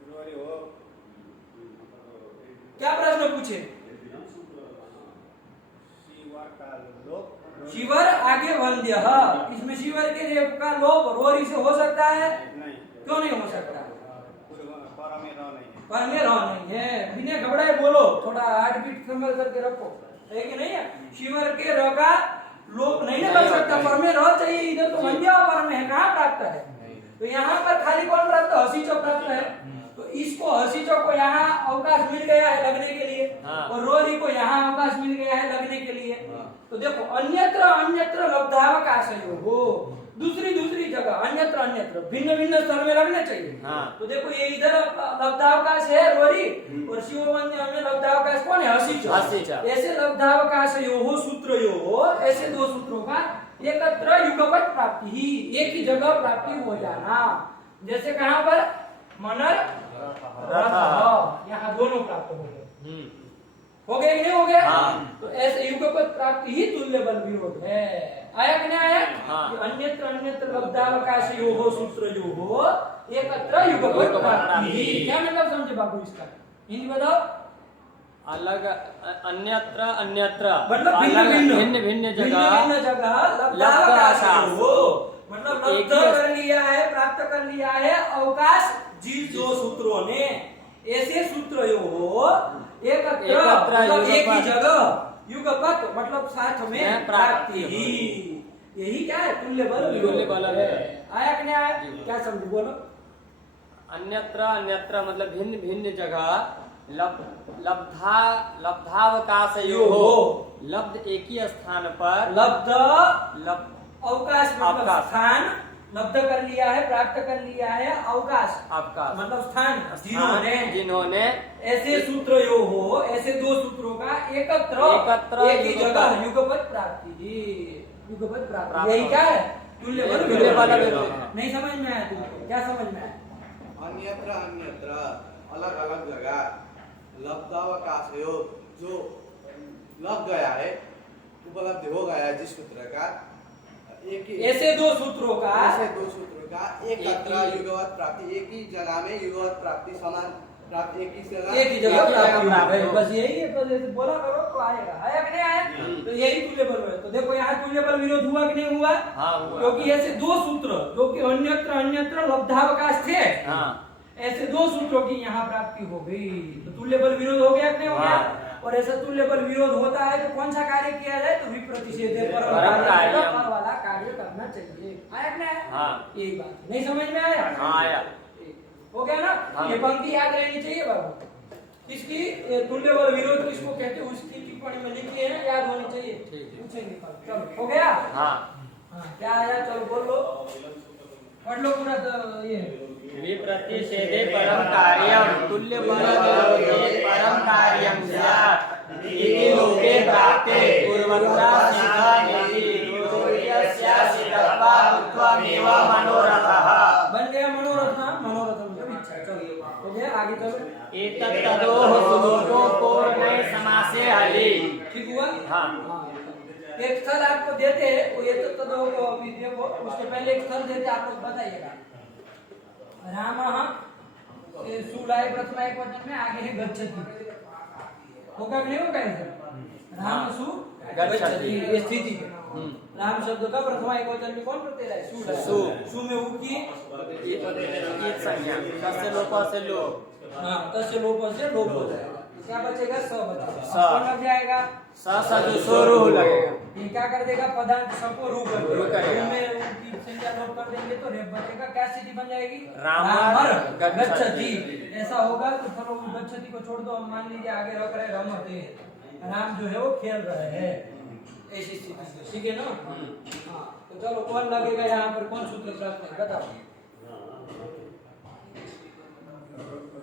रोरी हो क्या प्रश्न पूछे? शिवर का लोप शिवर आगे वंद्य, इसमें शिवर के रेप का लोप रोरी से हो सकता है? नहीं, क्यों नहीं हो सकता? पूर्व पर में रह नहीं है। पर में रह नहीं है, बिना घबराए बोलो, थोड़ा हार्ट बीट संभल करके रखो, है कि नहीं है? शिवर के र का लोप नहीं ना कर सकता, पर में रह चाहिए। इधर तो वंद्य पर में है, कहाँ प्राप्त है? तो यहाँ पर खाली कौन प्राप्त है? हसी चौ प्राप्त है। तो इसको हसी चौ को यहाँ अवकाश मिल गया है लगने के लिए, और रोरी को यहाँ अवकाश मिल गया है लगने के लिए। तो देखो अन्यत्र अन्यत्र लब्धावकाशयो हो, दूसरी दूसरी जगह अन्यत्र अन्यत्र भिन्न भिन्न स्थल में लगना चाहिए। तो देखो ये इधर लब्धावकाश है रोरी, और शिववंद्य में लब्धावकाश कौन है? हसी चौ। ऐसे लब्धावकाशयो हो सूत्रयो हो, ऐसे दो सूत्रों का एकत्र युगपत प्राप्ति ही, एक ही जगह प्राप्ति हो जाना। जैसे कहाँ पर? मनर रथ, यहाँ दोनों प्राप्त हो गए, हो गए कि नहीं हो गए? तो ऐसे युगपत प्राप्ति ही तुल्य बल विरोध है। आया कि नहीं आया? कि अन्यत्र अन्यत्र लब्धावकाशयो हो सूत्रयो हो, एकत्र युगपत प्राप्ति ही। क्या मतलब समझे बाबू इसका? हिंदी बताओ। अलग अन्यत्र अन्यत्र मतलब भिन्न भिन्न जगह लब्धावकाशयो हो, मतलब लब्ध कर लिया है, प्राप्त कर लिया है अवकाश जीव दो सूत्रों ने, ऐसे सूत्र यो हो एकत्र मतलब एक ही जगह, युगपत मतलब साथ में प्राप्ति ही। यही क्या है? तुल्य बल है। आया कि नहीं आया? क्या समझे बोलो? अन्यत्र अन्यत्र मतलब भिन्न भिन्न जगह लब्धावकाशयो हो, लब्ध एक ही स्थान पर, लब्ध अवकाश मतलब अवकाश। स्थान, लब्ध कर लिया है, प्राप्त कर लिया है, अवकाश अवकाश मतलब स्थान, जिन्होंने ऐसे सूत्र यो हो, ऐसे दो सूत्रों का एकत्र एक ही जगह युगपत प्राप्ति, युगपत प्राप्ति। यही क्या है? तुल्य बल विरोध। नहीं समझ में आया तुमको? क्या समझ में आया? अन्यत्र अन्यत्र अलग अलग जगह लब्धावकाशयो जो लग गया है, उपलब्ध हो गया है जिस सूत्र का, एक ही ऐसे दो सूत्रों का एकत्र युगवत प्राप्ति, एक ही जगह में युगवत प्राप्ति समान प्राप्ति, एक ही जगह प्राप्ति है। बस यही है, तो जैसे बोला करो तो आएगा। आया कि नहीं आया? तो यही तुल्य बल है। तो देखो यहाँ तुल्य बल विरोध हुआ कि नहीं हुआ? क्योंकि ऐसे दो सूत्र जो कि अन्यत्र अन्यत्र लब्धावकाश थे, ऐसे दो सूत्रों की यहाँ प्राप्ति हो गई, तो तुल्य बल विरोध हो गया कि नहीं हो गया? और ऐसा तुल्य बल विरोध होता है तो कौन सा कार्य किया जाए? तो विप्रतिषेध वाला कार्य करना चाहिए। आया कि नहीं? यही बात नहीं समझ में आया? आया। हो गया ना? ये पंक्ति याद रहनी चाहिए बाबू। इसकी तुल्य बल विरोध किसको कहते हैं उसकी टिप्पणी में लिखी है, याद होनी चाहिए। पूछेंगे चलो, हो गया? क्या आया? चलो बोल लो, पढ़ लो पूरा। ये विप्रतिषेधे परम कार्यम तुल्य बल विरोधे परम कार्यम स्यात् इति लोके प्राप्ते पूर्वता सिद्धानिति रोर्यस्यासितत्वा उत्वमेव मनोरथः। बन गया मनोरथ ना? मनोरथ मतलब इच्छा। चलो हो गया, आगे चलो। एतत्तदोः सुलोको पूर्णे समासे हलि। ठीक हुआ? हाँ। एक स्थल आपको देते हैं, वो ये तो को अभी देखो, उसके पहले एक स्थल देते आप लोग बताइएगा। रामः सुलाय प्रथमा एक वचन में आगे है गच्छति, होगा कि नहीं होगा? राम सु गच्छति, ये स्थिति है। राम शब्द का प्रथमा एक वचन में कौन प्रत्यय है? सु में उ की एक संज्ञा तस्य लोप से लोप। हाँ, तस्य लोप से लोप हो जाएगा। क्या बचेगा? स बचेगा। कौन लग जाएगा? सो लगेगा। ये क्या कर देगा? पदांत सबको रू कर देगा। में उनकी संख्या लोप कर देंगे तो रेप बचेगा। क्या स्थिति बन जाएगी? रामर गच्छति। ऐसा होगा तो चलो गच्छति को छोड़ दो, हम मान लीजिए आगे रख रहे रमते, राम जो है वो खेल रहे हैं, ऐसी स्थिति से। ठीक है ना? हाँ, तो चलो कौन लगेगा यहाँ पर? कौन सूत्र प्राप्त है बताओ?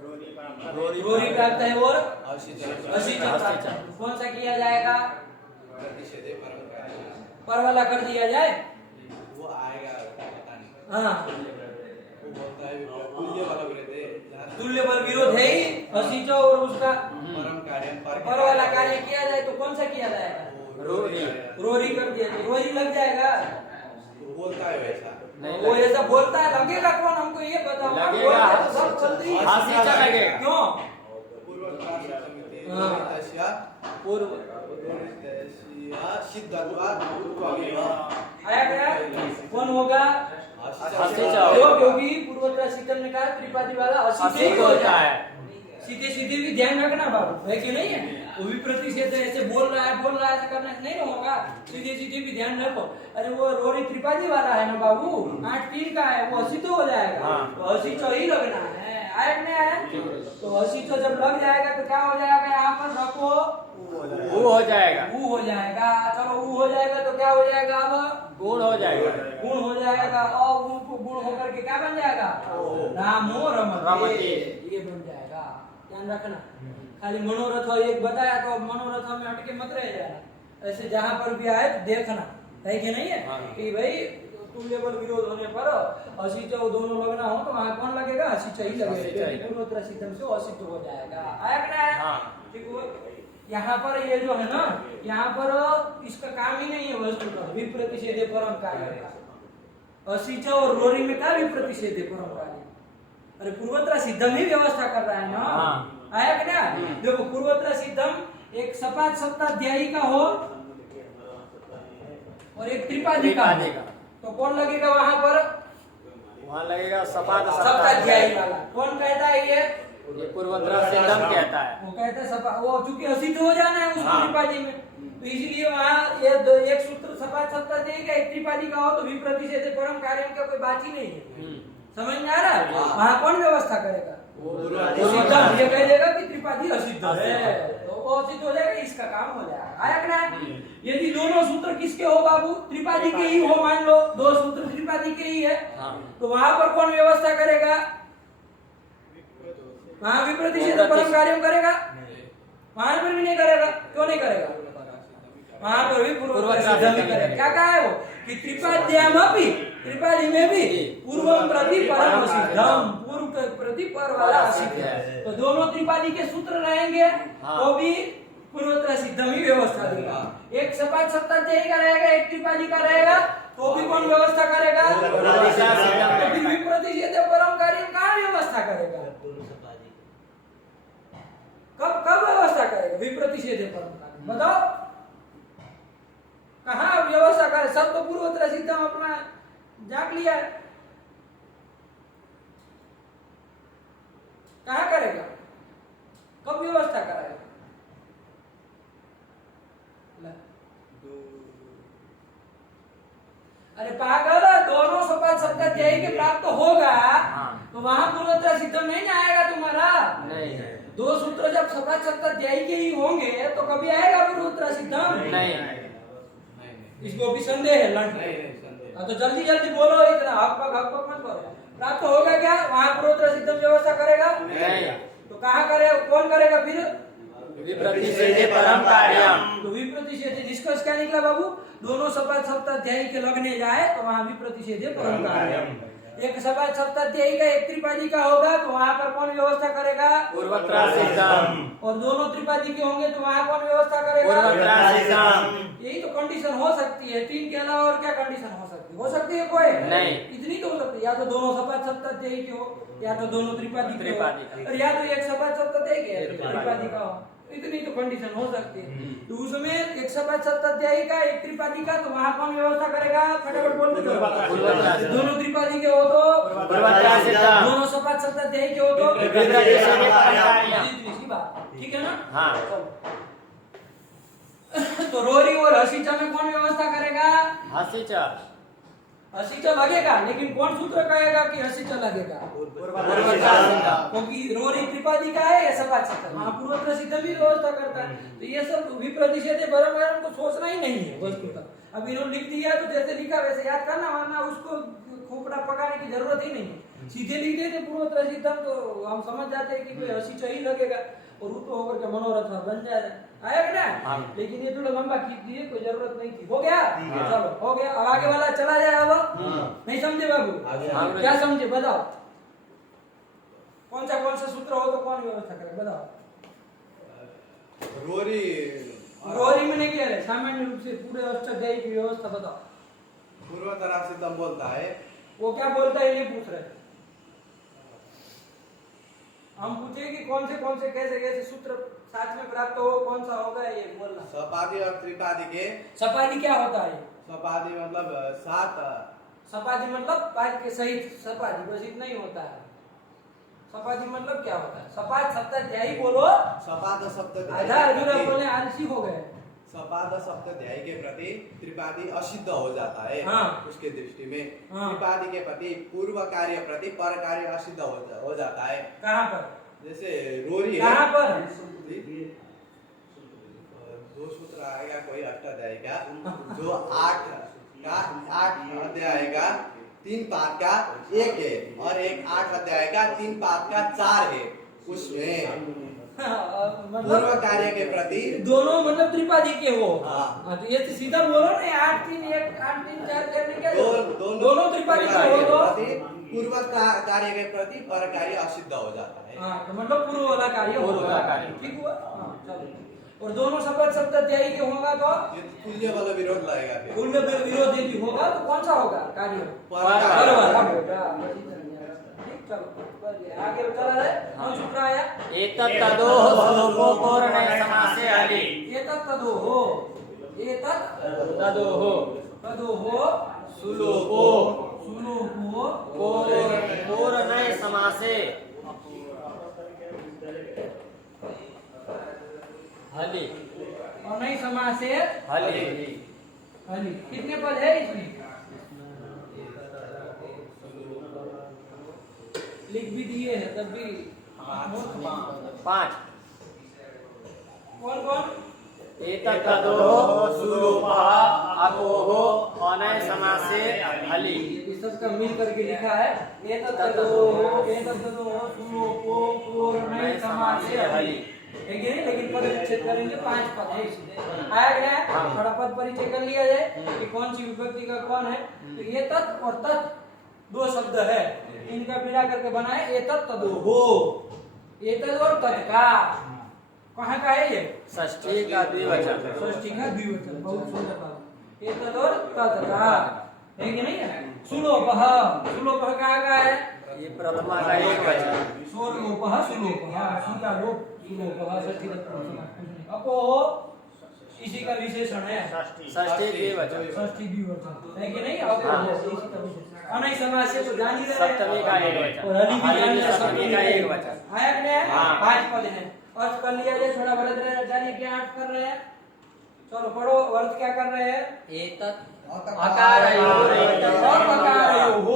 रोरी प्राप्त रोरी प्राप्त है और असिच असिच प्राप्त है। कौन सा किया जाएगा? प्रतिषेधे परम कार्य। पर वाला कर दिया जाए। वो आएगा पता नहीं। हाँ, वो बोलता है तुल्य वाला विरोध है जहाँ तुल्य बल विरोध है ही असिच और उसका परम कार्य पर वाला कार्य किया जाए तो कौन सा किया जाएगा? रोरी कर दिया जाए। रोरी लग जाएगा। वो बोलता है वैसा वो ऐसा बोलता है, लगेगा कौन? हमको ये बताओ। लगेगा। बोलता है, सब जल्दी हसीचा लगेगा। क्यों? पूर्व हाँ। पूर्व आया गया? कौन होगा? हसीचा क्यों? क्योंकि पूर्वोत्तर शीतल ने कहा त्रिपादी वाला असीधे ही होता है। सीधे सीधे भी ध्यान रखना बाबू, है कि नहीं है? वो भी प्रतिषेध ऐसे बोल रहा है ऐसे करना नहीं होगा। सीधे सीधे भी ध्यान रखो। अरे वो रोरी त्रिपादी वाला है ना बाबू, 8-3 का है, वो असीधो हो जाएगा। हाँ। तो असीचो ही लगना है। आया कि नहीं आया? तो असीचो जब लग जाएगा तो क्या हो जाएगा? यहाँ पर रखो वो हो जाएगा। ऊ हो जाएगा। चलो ऊ हो जाएगा तो क्या हो जाएगा? अब गुण हो जाएगा। गुण हो जाएगा। और गुण को गुण होकर के क्या बन जाएगा? रामो रमते, रमते। ये बन जाएगा। ध्यान रखना। खाली मनोरथ एक बताया तो मनोरथ में अटके मत रह जाना। ऐसे जहाँ पर भी आए तो देखना, है कि नहीं है? कि भाई तुल्य बल विरोध होने पर असिच दोनों लगना हो तो वहाँ कौन लगेगा? असिच ही लगेगा। पूर्वोत्तर शीतल से असिच हो जाएगा। आया कि नहीं आया? ठीक हो। यहाँ पर ये जो है ना, यहाँ पर इसका काम ही नहीं है वस्तु का विप्रतिषेधे परम कार्य का। असिच और रोरी में क्या विप्रतिषेधे परम कार्य? अरे पूर्वोत्तर सिद्धम ही व्यवस्था कर रहा है ना। आया कि नहीं? देखो पूर्वोत्तर सिद्धम एक सपाद सप्ताध्यायी का हो और एक त्रिपादी का हो, तो कौन लगेगा वहां पर? वहाँ लगेगा सपाद सप्ताध्यायी वाला। कौन कहता है ये? पूर्वोत्तर सिद्धम कहता है। वो कहता है सपा, वो चूंकि असिद्ध हो जाना है उसको त्रिपादी में, तो इसलिए वहाँ ये एक सूत्र सपाद सप्ताध्यायी का एक त्रिपादी का हो तो विप्रतिषेधे परम कार्य का कोई बात ही नहीं है। समझ में आ रहा है? वहाँ कौन व्यवस्था करेगा? सिद्धम ये कह देगा कि त्रिपादी असिद्ध है, तो वो असिद्ध हो जाएगा, इसका काम हो जाएगा। आया कि नहीं? यदि दोनों सूत्र किसके हो बाबू? त्रिपादी के ही हो, मान लो 2 सूत्र त्रिपादी के ही है, तो वहां पर कौन व्यवस्था करेगा? वहां विप्रतिषेध परम कार्य करेगा? वहां पर भी नहीं करेगा। क्यों नहीं करेगा? वहां पर भी पूर्वोत्तर सिद्धम ही करेगा। क्या कहा है वो? कि त्रिपाद्याम अपि, त्रिपादी में भी पूर्वम प्रति परम सिद्धम, पूर्व प्रति पर वाला सिद्ध है। तो दोनों त्रिपादी के सूत्र रहेंगे तो भी पूर्वोत्तर सिद्धम ही व्यवस्था देगा। एक सपाद सप्ताध्यायी का रहेगा, एक त्रिपादी का रहेगा, तो भी कौन व्यवस्था करेगा? तो फिर विप्रतिषेधे परम कार्य कहाँ व्यवस्था करेगा? कब कब व्यवस्था करेगा विप्रतिषेधे परम कार्य? बताओ कहाँ व्यवस्था करे? सब तो पूर्वोत्तर सिद्धम अपना जाग लिया है, कहाँ करेगा? कब व्यवस्था कराएगा? अरे पागल, दोनों सपाद सप्ताध्यायी के प्राप्त होगा तो वहां पूर्वोत्तर सिद्धम नहीं आएगा तुम्हारा। नहीं। 2 सूत्र जब सपाद सप्ताध्यायी के ही होंगे तो कभी आएगा पूर्वोत्तर सिद्धम? नहीं। इसको भी संदेह है लंड। तो जल्दी जल्दी बोलो, इतना हक मत करो। प्राप्त होगा क्या? वहां पूर्वोत्तर सिद्धम व्यवस्था करेगा? नहीं। तो कहाँ करे? कौन करेगा फिर? विप्रतिषेधे परम कार्यम। तो विप्रतिषेधे निष्कर्ष क्या निकला बाबू? दोनों सपाद सप्ताध्यायी के लगने जाए तो वहां विप्रतिषेधे परम कार्यम। एक सपाद सप्ताध्यायी का एक त्रिपादी का होगा तो वहां पर कौन व्यवस्था करेगा? पूर्वोत्तर सिद्धम। और दोनों त्रिपादी के होंगे तो वहां कौन व्यवस्था करेगा? पूर्वोत्तर सिद्धम। यही तो कंडीशन हो सकती है। 3 के अलावा और क्या कंडीशन हो सकती है? हो सकती है कोई? नहीं। इतनी तो हो सकती है, या तो दोनों सपाद सप्ताध्यायी के हो, या तो दोनों त्रिपादी के हो, और या तो एक सपाद सप्ताध्यायी के त्रिपादी का हो। इतनी तो कंडीशन हो सकती है। तो उसमें एक सपाद सप्ताध्यायी का एक त्रिपादी का, तो वहां कौन व्यवस्था करेगा? फटाफट बोल दो। दोनों त्रिपादी के हो तो पूर्वोत्तर सिद्धम। दोनों सपाद सप्ताध्यायी के हो तो विप्रतिषेधे परम कार्यम। इसी बात, ठीक है ना? हाँ। तो रोरी और हसीचा में कौन व्यवस्था करेगा? हसीचा। हसीचा लगेगा, लेकिन कौन सूत्र कहेगा कि हसीचा लगेगा? पूर्वोत्तर सिद्धम। क्योंकि रोरी त्रिपादी का है, ये सपाद सप्ताह वहां पूर्वोत्तर सिद्धम भी व्यवस्था करता है। तो ये सब विप्रतिषेधे परम कार्य को सोचना ही नहीं है वस्तुतः। अब इन्होंने लिख दिया तो जैसे लिखा वैसे याद करना, वरना उसको खोपड़ा पकाने की जरूरत ही नहीं है। सीधे लिख देते पूर्वोत्तर सिद्धम तो हम समझ जाते हैं कि कोई हंसी चाहिए लगेगा और वो तो होकर के मनोरथ बन जाए आया कि ना। लेकिन ये थोड़ा लंबा खींच दिए, कोई जरूरत नहीं थी। हो गया, चलो हो गया। अब आगे वाला चला जाए। अब नहीं समझे बाबू? क्या समझे बताओ? कौन सा सूत्र हो तो कौन व्यवस्था करे बताओ? रोरी रोरी में नहीं क्या है सामान्य रूप से पूरे अष्टाध्यायी की व्यवस्था बताओ। पूर्वोत्तर सिद्धम बोलता है। वो क्या बोलता है ये पूछ रहे। हम पूछे कि कौन से कैसे सूत्र साथ में प्राप्त हो, कौन सा होगा ये बोलना। सपादी और त्रिपादी के। सपादी क्या होता है? सपादी मतलब 7। सपादी मतलब पाद के सहित सपादी, बस इतना ही होता है। सपादी मतलब क्या होता है? सपाद सप्ताध्यायी बोलो। सपाद सप्ताध्यायी आधा अधूरा बोले आलसी हो गए। सपाद सप्ताध्यायी के प्रति त्रिपादी असिद्ध हो जाता है। हाँ। उसके दृष्टि में हाँ। त्रिपादी के प्रति पूर्व कार्य प्रति पर कार्य असिद्ध हो जाता है। कहाँ पर? जैसे रोरी है। कहाँ पर? 2 सूत्र आएगा कोई अष्टाध्यायी का, जो 8 अध्याय का 3 पाद का 1 है और एक 8 अध्याय का 3 पाद का 4 है। उसमें पूर्व मतलब कार्य के प्रति दोनों मतलब त्रिपादी के हो। हाँ। तो ये तो सीधा बोलो ना 8 3 1 8 3 4 करने क्या दोनों त्रिपादी के हो तो पूर्व कार्य के प्रति पर कार्य असिद्ध हो जाता है। हाँ, तो मतलब पूर्व वाला कार्य होगा। ठीक हुआ। हाँ, चलो। और दोनों सप्ताध्यायी के होगा तो ये तुल्य वाला विरोध लगेगा फिर। तुल्य विरोध यदि होगा तो कौन सा होगा कार्य? पर कार्य। चलो आगे चला जाए। कौन सूत्र आया? एतत्तदोः सुलोपोर्णे समासे हलि। एतत्तदोः सुलोपो पोर्णे समासे हलि। और नहीं समासे हलि। हलि। कितने पद है इसमें? लिख भी दिए हैं तब भी 5। कौन कौन? एतत्तदोः सुलोपः अपोः अनय समासे हलि। ये सबका मिल करके लिखा है। एतत्तदोः सुलोपो पूर्णय समासे हलि। लेकिन पद विच्छेद करेंगे 5 पद है इसमें। आया गया? थोड़ा पद परिचय कर लिया जाए कि कौन सी विभक्ति का कौन है। तो ये तत् और तत् 2 शब्द है, इनका मिला करके बनाए एतत्तदोः। एतत् और तत् का कहाँ का है ये? षष्ठी का द्विवचन। षष्ठी का द्विवचन। बहुत सुंदर बात। एतत् और तत् का है कि नहीं? सुलोपः कहाँ का है? ये प्रथमा का एक वचन। सोलोपः सुलोपः सुका लोप सुलोपः षष्ठी तत्पुरुष। अपोः इसी का विशेषण है। षष्ठी द्विवचन। षष्ठी द्विवचन है कि नहीं? अपोः इसी का विशेषण। अनय समास से तो जान ही रहे हैं। सप्तमी का एक वचन। और हलि भी हलि जान भी रहे हैं, सप्तमी का एक वचन। आया कि नहीं? हाँ। 5 पद हैं। अर्थ कर लिया जाए। थोड़ा बड़े जानिए क्या अर्थ कर रहे हैं। चलो पढ़ो। अर्थ क्या कर रहे हैं? एतत् अकारयोः अककारयोः।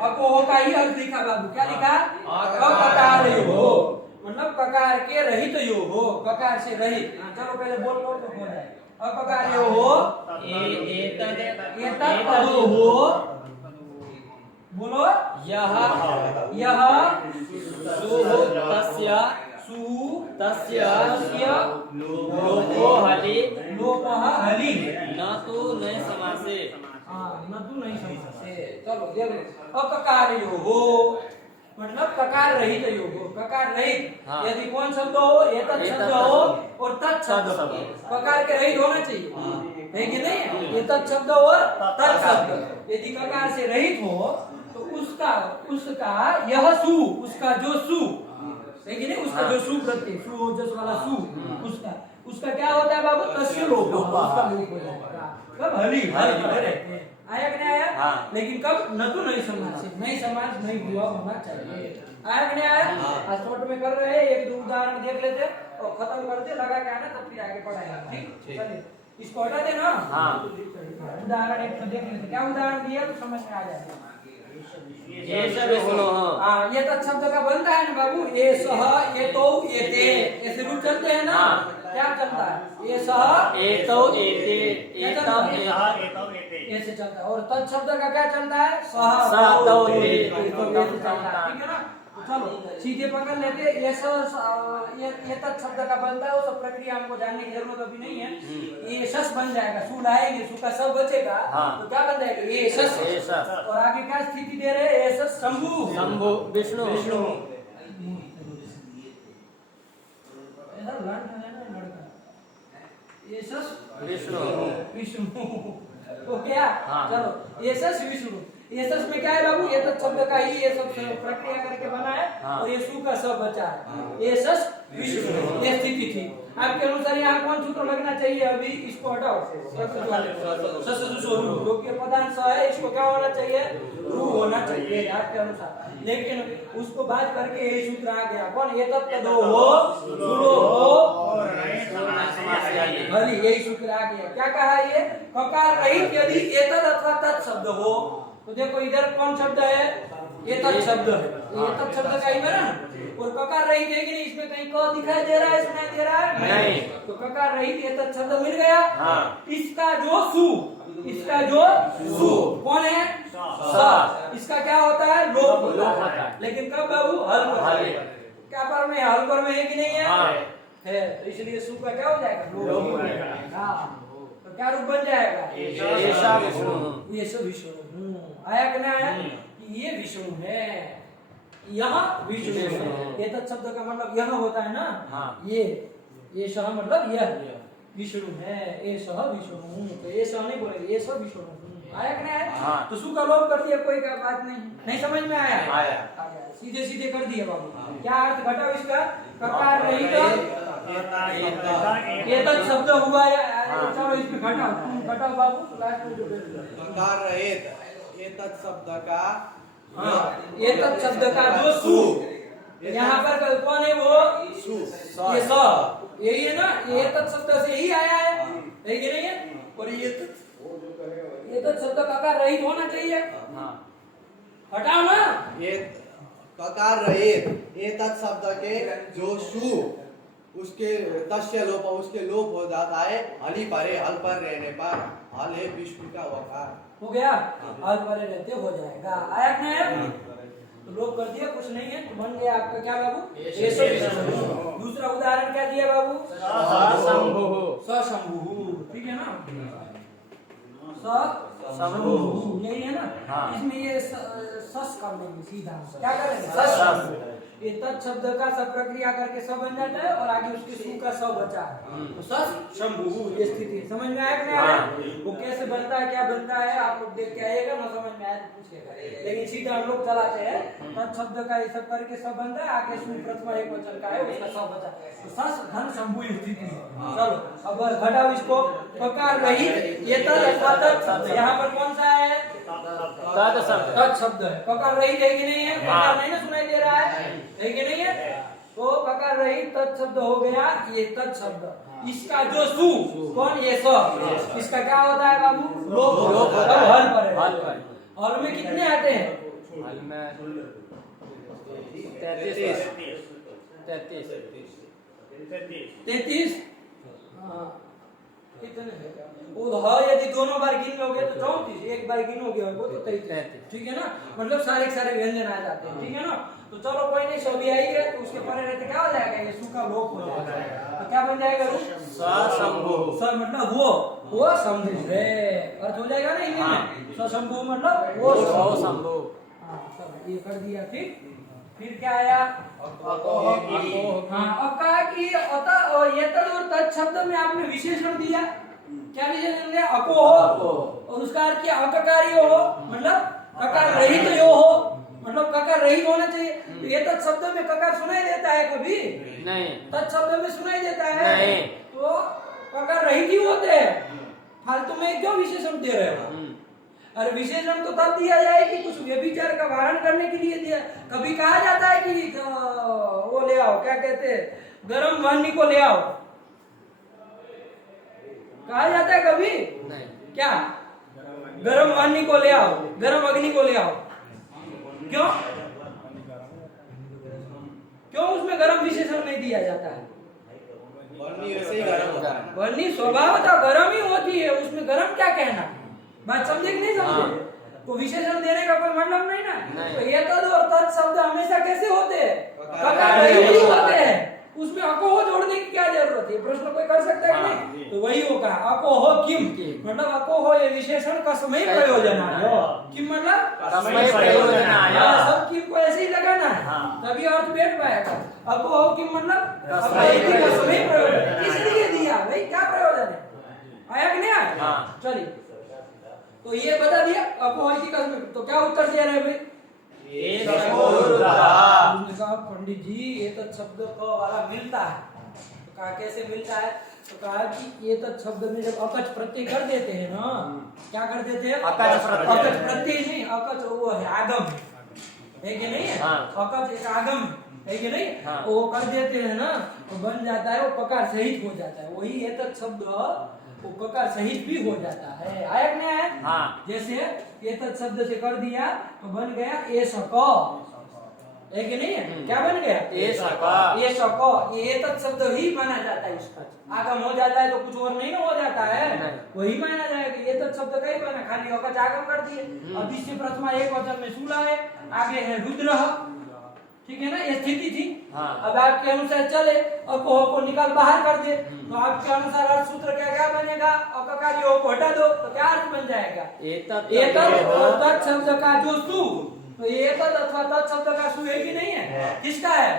अपोह का ही अर्थ लिखा बाबू। क्या लिखा? अककारयोः मतलब ककार के रहित योग हो, ककार से रहित। चलो पहले बोल लो तो हो जाए। अककारयोः एतत्तदोः बोलो। यह तस्य लोपो हलि लोपः हलि। न तु न समासे। न तू नहीं समझे। चलो देख लो। अककारयोः मतलब ककार रहित योग हो। ककार रहित हाँ। यदि कौन शब्द हो? एतत् शब्द हो और तत् शब्द हो। ककार के रहित होना चाहिए है कि नहीं? एतत् शब्द और तत् शब्द यदि ककार से रहित हो तो उसका यह सु उसका जो सु है कि नहीं? उसका जो सु प्रत्यय सु ओजस वाला सु उसका क्या होता है बाबू? तस्य लोप। उसका लोप हो जाएगा। कब? हलि रहते हैं। आया कि नहीं आया? हाँ। लेकिन कब? न तो नहीं समास से नहीं समास नहीं हुआ होना चाहिए। आया कि नहीं आया? आज नोट में कर रहे हैं। 1-2 उदाहरण देख लेते और खत्म करते लगा के आना तब फिर आगे पढ़ाएंगे। ठीक चलिए इसको हटा देना। हाँ। उदाहरण एक तो देख लेते। क्या उदाहरण दिया तो समझ में आ जाएगा। हाँ ये तत् शब्द का बनता है ना बाबू। ये सह ये तो ये ते ऐसे रूप चलते हैं ना। क्या चलता है? ये सह एतो एते एतम ऐसे चलता है। और तत् शब्द का क्या चलता है? सह सह तौ ते ऐसे चलता है। ठीक है ना? तो चलो सीधे पकड़ लेते हैं। ये तत् शब्द का बनता है, वो सब प्रक्रिया हमको जानने की जरूरत अभी नहीं है। ये शस बन जाएगा, सु लाएंगे, सु का सब बचेगा, तो क्या बन जाएगा? ये शस। और आगे क्या स्थिति दे रहे हैं? ये शस शंभु शंभु विष्णु ये शस विष्णु विष्णु तो क्या? हाँ। चलो ये सस विष्णु, ये सस में क्या है बाबू? ये तो शब्द का ही ये सब प्रक्रिया करके बना है। हाँ। और ये सु का सब बचा है। ये सस विष्णु, ये स्थिति थी। आपके अनुसार यहाँ कौन सूत्र लगना चाहिए? अभी इसको हटाओ, सस जो कि पदांश है, इसको क्या होना चाहिए? रू होना चाहिए आपके अनुसार। लेकिन उसको बात करके ये सूत्र आ गया, कौन? ये तत्व दो हो सुनो हो भली, यही सूत्र आ गया। क्या कहा? ये ककार रहित यदि एतद अथवा तत् शब्द हो, तो देखो इधर कौन शब्द है? ये तत् शब्द है। ये तत् शब्द का ही है ना। और ककार रहित है कि नहीं? इसमें कहीं क दिखाई दे रहा है, सुनाई दे रहा है? नहीं। तो ककार रहित ये तत् शब्द मिल गया। हाँ। इसका जो सु, इसका जो सु कौन है? सा। इसका क्या होता है? लोप होता है। लेकिन कब बाबू? हल पर। क्या पर में? हल पर में है कि नहीं है? हाँ। है। तो इसलिए सु का क्या हो जाएगा? लोप हो जाएगा। हाँ। तो क्या रूप बन जाएगा? ऐसा विष्णु ये सब विष्णु। आया कि नहीं आया? कि ये विष्णु है, यहाँ विष्णु है। ये तत् शब्द का मतलब यह होता है ना। हाँ। ये सह मतलब यह विष्णु है। ये सह विष्णु, तो ये सह नहीं बोलेंगे, ये सब विष्णु। आया कि नहीं आया? हाँ। तो सु का लोप कर दिया, कोई का बात नहीं समझ में आया? आया। आ गया। सीधे सीधे कर दिया बाबू। क्या अर्थ घटाओ इसका? ककार रहित ये तत् शब्द हुआ या? चलो इसमें घटाओ, तुम घटाओ बाबू। लास्ट में जो ककार रहित ये तत् शब्द का ये तत् शब्द का जो सु, यहाँ पर कौन है? वो सु ये स, यही है ना। ये तत् शब्द से ही आया है कि नहीं है? और ये तत् शब्द ककार रहित होना चाहिए। हटाओ ना। ये ककार रहित ये तत् शब्द के जो सु उसके तस्य लोप, उसके लोप हो जाता है। हली परे, हल पर रहने पर हल है विष्णु का वकार। हो गया? हल परे रहते हो जाएगा। आया कि नहीं आया? तो लोप कर दिया, कुछ नहीं है, तो बन गया आपका क्या बाबू? ये सब विष्णु। दूसरा उदाहरण क्या दिया बाबू? सशंभु। ठीक है ना? सशंभु यही है ना। हाँ। इसमें ये सस कर लेंगे सीधा। क्या करेंगे? सस। ये तत् शब्द का सब प्रक्रिया करके सब बन जाता है, और आगे उसके सु का सब बचा है, तो सस शंभु ये स्थिति। समझ में आया कि नहीं आया? वो कैसे बनता है, क्या बनता है, आप लोग देख के आइएगा ना। समझ में आया तो पूछिएगा, लेकिन सीधा हम लोग चलाते हैं। तत् शब्द का ये सब करके सब बनता है, आगे सु प्रथमा एक वचन का है, उसका सब बचा, तो सस धन शंभु स्थिति। चलो अब घटाओ इसको। ककार रहित ये तत्, यहाँ पर कौन सा है? तत् शब्द है। ककार रहित है कि नहीं है? ककार नहीं ना सुनाई दे रहा है कि नहीं है? तो ककार रहित तत् शब्द हो गया ये तत् शब्द। इसका जो सु कौन? ये स। इसका क्या होता है बाबू? लोप। हल पर है। हल में कितने आते हैं? हल में 33। कितने हैं? वो यदि दोनों बार गिन लोगे तो 34, एक बार गिनोगे वो तो 33। ठीक है ना? मतलब सारे सारे व्यंजन आ जाते हैं। ठीक है ना? तो चलो कोई नहीं, सभी आई गए, तो उसके परे रहते क्या हो जाएगा? ये सु का लोप हो जाएगा। तो क्या बन जाएगा? सशंभु। स मतलब वो शंभु है। अर्थ हो जाएगा ना हिंदी में? सशंभु मतलब वो शंभु। हाँ चलो ये कर दिया। फिर क्या आया? हाँ, अब कहा कि ये तत् शब्द में आपने विशेषण दिया। क्या विशेषण दिया? अको हो, और उसका अर्थ क्या? अककारी हो, मतलब ककार रहित यो हो, मतलब ककार रहित होना चाहिए। तो ये तत् शब्द में ककार सुनाई देता है कभी? नहीं। तत् शब्द में सुनाई देता है? नहीं। तो ककार रहित ही होते हैं। फालतू में क्यों विशेषण दे रहे हो? अरे विशेषण तो तब दिया जाए कि कुछ व्यभिचार का वारण करने के लिए दिया। कभी कहा जाता है कि वो ले आओ, क्या कहते हैं, गरम वाहनी को ले आओ, कहा जाता है कभी? नहीं। क्या? गरम वाहनी को ले आओ, गरम अग्नि को ले आओ। क्यों उसमें गरम विशेषण नहीं दिया जाता है? वर्णी वैसे ही गर्म होता है। वर्णी स्वभावतः गर्म ही होती है, उसमें गर्म क्या कहना, बात समझे कि नहीं समझे? तो विशेषण देने का कोई मतलब नहीं ना। तो ये तद और तत् शब्द हमेशा कैसे होते हैं? ककार रहित ही होते हैं, उसमें अकोह जोड़ने की क्या जरूरत है? प्रश्न कोई कर सकता है कि नहीं? तो वही होगा अकोह किम, मतलब अकोह ये विशेषण कसमय प्रयोजन है। किम मतलब कसमय प्रयोजन है। सब किम को ऐसे ही लगाना है, तभी अर्थ बैठ पाएगा। अकोह किम मतलब कसमय प्रयोजन, इसलिए दिया भाई, क्या प्रयोजन है, आया कि नहीं आया? चलिए, तो ये बता दिया अपोह की कसम। तो क्या उत्तर दे रहे हैं भाई? उसने कहा पंडित जी ये तो शब्द क वाला मिलता है। तो कहा कैसे मिलता है? तो कहा कि ये तो शब्द में जब अकच प्रत्यय कर देते हैं ना, क्या कर देते हैं? अकच प्रत्यय। अकच प्रत्यय नहीं, अकच वो है आगम है कि नहीं है? अकच एक आगम है कि नहीं? वो कर देते हैं ना, तो बन जाता है, वो पकार सहित हो जाता है। वही ये तो शब्द वो ककार सहित भी हो जाता है। आया कि नहीं आया? जैसे ये तत् शब्द से कर दिया तो बन गया एषक, है कि नहीं है? क्या बन गया? एषक। ये तत् शब्द ही माना जाता है, इसका आगम हो जाता है तो कुछ और नहीं हो जाता है, वही माना जाएगा। ये तत् शब्द का ही बना, खाली अकच आगम कर दिए। अब इससे प्रथमा एक वचन में शूला है, आगे है रुद्र, ठीक है ना, ये स्थिति थी। अब आपके अनुसार चले, अकोह को निकाल बाहर कर दे, तो आपके अनुसार अर्थ सूत्र क्या बनेगा? अककार को हटा दो तो क्या अर्थ बन जाएगा? एतत् और तत् शब्द का जो सु, तो एतत् अथवा तत् शब्द का सु है कि नहीं है? किसका है?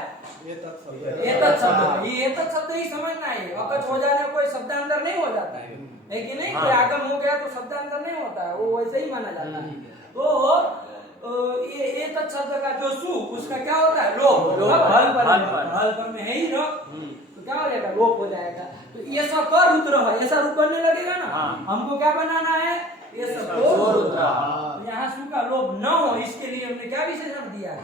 एतत् शब्द। ये एतत् शब्द ही समझना है। अकच हो जाने कोई शब्दांतर नहीं हो जाता है कि नहीं? कोई आगम हो गया तो शब्दांतर नहीं होता है, वो वैसे ही माना जाता है। तो ये तत् शब्द का जो सु, उसका क्या होता है? लोप। हल पर में है ही ना, तो क्या हो जाएगा? लोप हो जाएगा। तो ये सब कर रुद्र है, ऐसा रूप बनने लगेगा ना। हमको क्या बनाना है? ये सब रुद्र। यहाँ सु का लोप न हो, इसके लिए हमने क्या विशेषण दिया है?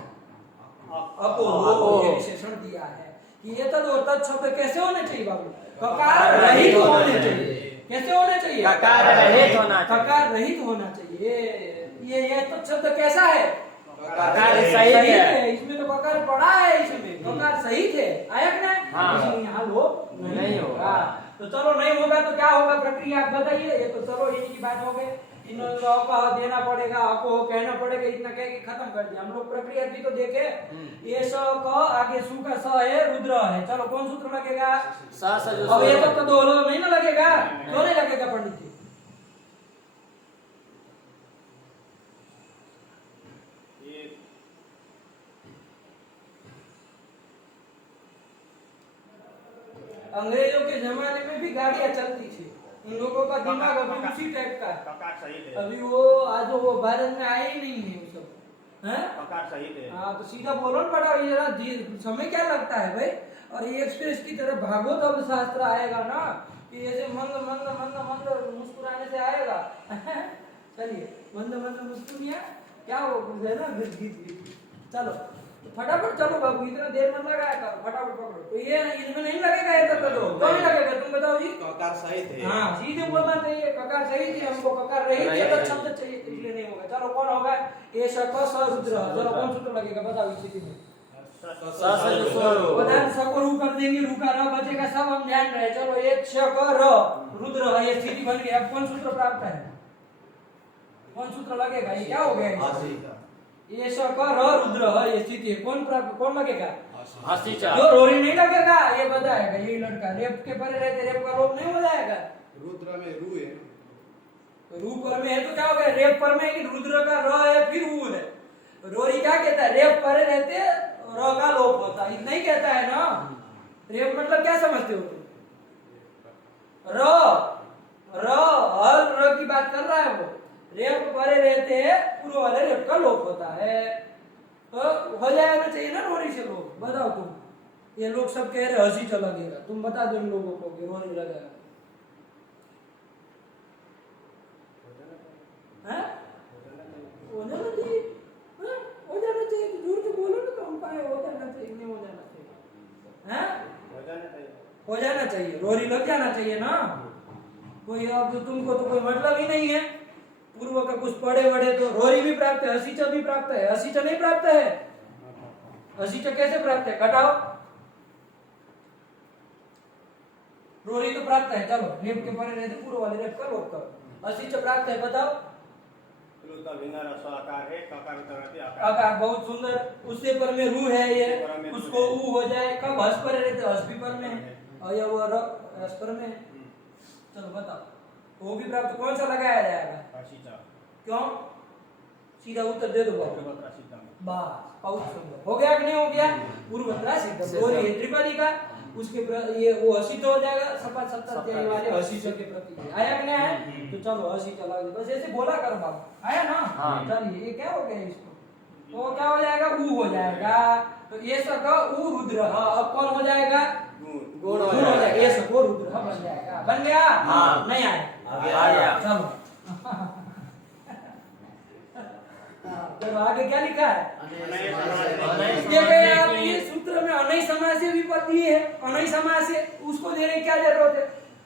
अपोह ये विशेषण दिया है कि ये तत् और तत् शब्द कैसे होने चाहिए बाबू? ककार रहित होने चाहिए। कैसे होने चाहिए? ककार रहित होना चाहिए। ककार रहित होना चाहिए। ये तो शब्द कैसा है? ककार सहित है। इसमें तो ककार पड़ा है, इसमें ककार सहित है। आया कि नहीं? इसलिए यहाँ लोप नहीं होगा। तो चलो नहीं होगा तो क्या होगा प्रक्रिया आप बताइए। ये तो चलो इनकी बात हो गई, इन अकोह देना पड़ेगा, अकोह कहना पड़ेगा, इतना कह के खत्म कर दिया। हम लोग प्रक्रिया भी तो देखे। ये स क आगे सु का स है, रुद्र है। चलो कौन सूत्र लगेगा? अब ये तो दो नहीं ना लगेगा, क्यों नहीं लगेगा पंडित जी? अंग्रेजों के जमाने में भी गाड़ियां चलती थी, इन लोगों का दिमाग अभी उसी टाइप का है। अभी वो आज वो भारत में आए ही नहीं है, वो सब हैं? हाँ, तो सीधा बोलो ना पड़ा, ये समय क्या लगता है भाई? और ये एक्सप्रेस की तरफ भागो तब शास्त्र आएगा ना, कि ऐसे मंद मंद मंद मंद मुस्कुराने से आएगा। चलिए मंद मंद मुस्कुरिया क्या हो है ना, गीत। चलो फटाफट चलो बाबू, इतना देर मत लगाया करो, फटाफट पकड़ो। तो ये इसमें नहीं लगेगा, ये तो क्यों नहीं लगेगा? तुम बताओ जी। ककार सहित है। हाँ, सीधे बोलना चाहिए ककार सही थी, हमको ककार रही थी, तो शब्द चाहिए, इसलिए नहीं होगा। चलो कौन होगा? ये शक स रुद्र। चलो कौन सूत्र लगेगा बताओ इस स्थिति में? प्रधान स को रू कर देंगे, रू का र बचेगा, सब हम ध्यान रहे। चलो एक शक र रुद्र है, ये स्थिति बन गई। अब कौन सूत्र प्राप्त है? कौन सूत्र लगेगा? ये क्या हो गया? ये शक र रुद्र है, ये स्थिति है। कौन लगेगा? जो रोरी नहीं लगेगा ये बताएगा, ये लड़का रेप के परे रहते, रेप का लोप नहीं हो जाएगा। रुद्र में रू है, रू पर में है तो क्या हो गया? रेप पर में, कि रुद्र का र है फिर ऊ है। रोरी क्या कहता है? रेप परे रहते र का लोप होता है, इतना ही कहता है ना। रेप मतलब क्या समझते हो तुम? हर र की बात कर रहा है वो। रेप परे रहते हैं, पूर्व वाले रेप का लोप होता है, तो हो जाना चाहिए ना रोरी से लोग। बताओ तुम, ये लोग सब कह रहे हंसी चला लगेगा, तुम बता दो इन लोगों को कि रोरी लगेगा। हो जाना चाहिए, हो जाना चाहिए। दूर से बोलो ना, तो हम कहे हो जाना चाहिए, नहीं हो जाना चाहिए। हो जाना चाहिए, रोरी लग जाना चाहिए ना। कोई अब तुमको तो कोई मतलब ही नहीं है। पूर्व का कुछ पढ़े वड़े तो रोरी भी प्राप्त है, हसीचा भी प्राप्त है। हसीचा नहीं प्राप्त है? हसीचा कैसे प्राप्त है? घटाओ। रोरी तो प्राप्त है, चलो रेप के परे रहते पूर्व वाले रेप का लोप करो। असिच प्राप्त है, बताओ। प्लुत भिन्न रस आकार है, ककार उतरती आकार बहुत सुंदर, उससे पर में रू है ये, उसको ऊ हो जाए। कब हस पर रहते, हस भी पर में है, अय वो र हस पर में है। चलो बताओ, वो भी प्राप्त कौन सा लगाया जाएगा? क्यों? सीधा उत्तर दे दो बाबू। बस बहुत सुंदर, हो गया कि नहीं हो गया? पूर्वत्र सिद्धम रोरी है त्रिपदी का, उसके ये वो हसीत हो जाएगा। सपा सप्तम वाले हसीत के प्रति आया कि नहीं आया? तो चलो हसीत लगा, बस ऐसे बोला कर बाबू, आया ना? चलिए ये क्या हो गया इसको, तो क्या हो जाएगा? ऊ हो जाएगा। तो ये सब ऊ रुद्र, अब कौन हो जाएगा? गुण हो जाएगा। ये सब रुद्र बन जाएगा। बन गया? नहीं आया? आ गया। चलो तो आगे क्या लिखा है? आप ये सूत्र में अनय समास से विपत्ति है, अनय समास से उसको देने की क्या जरूरत है?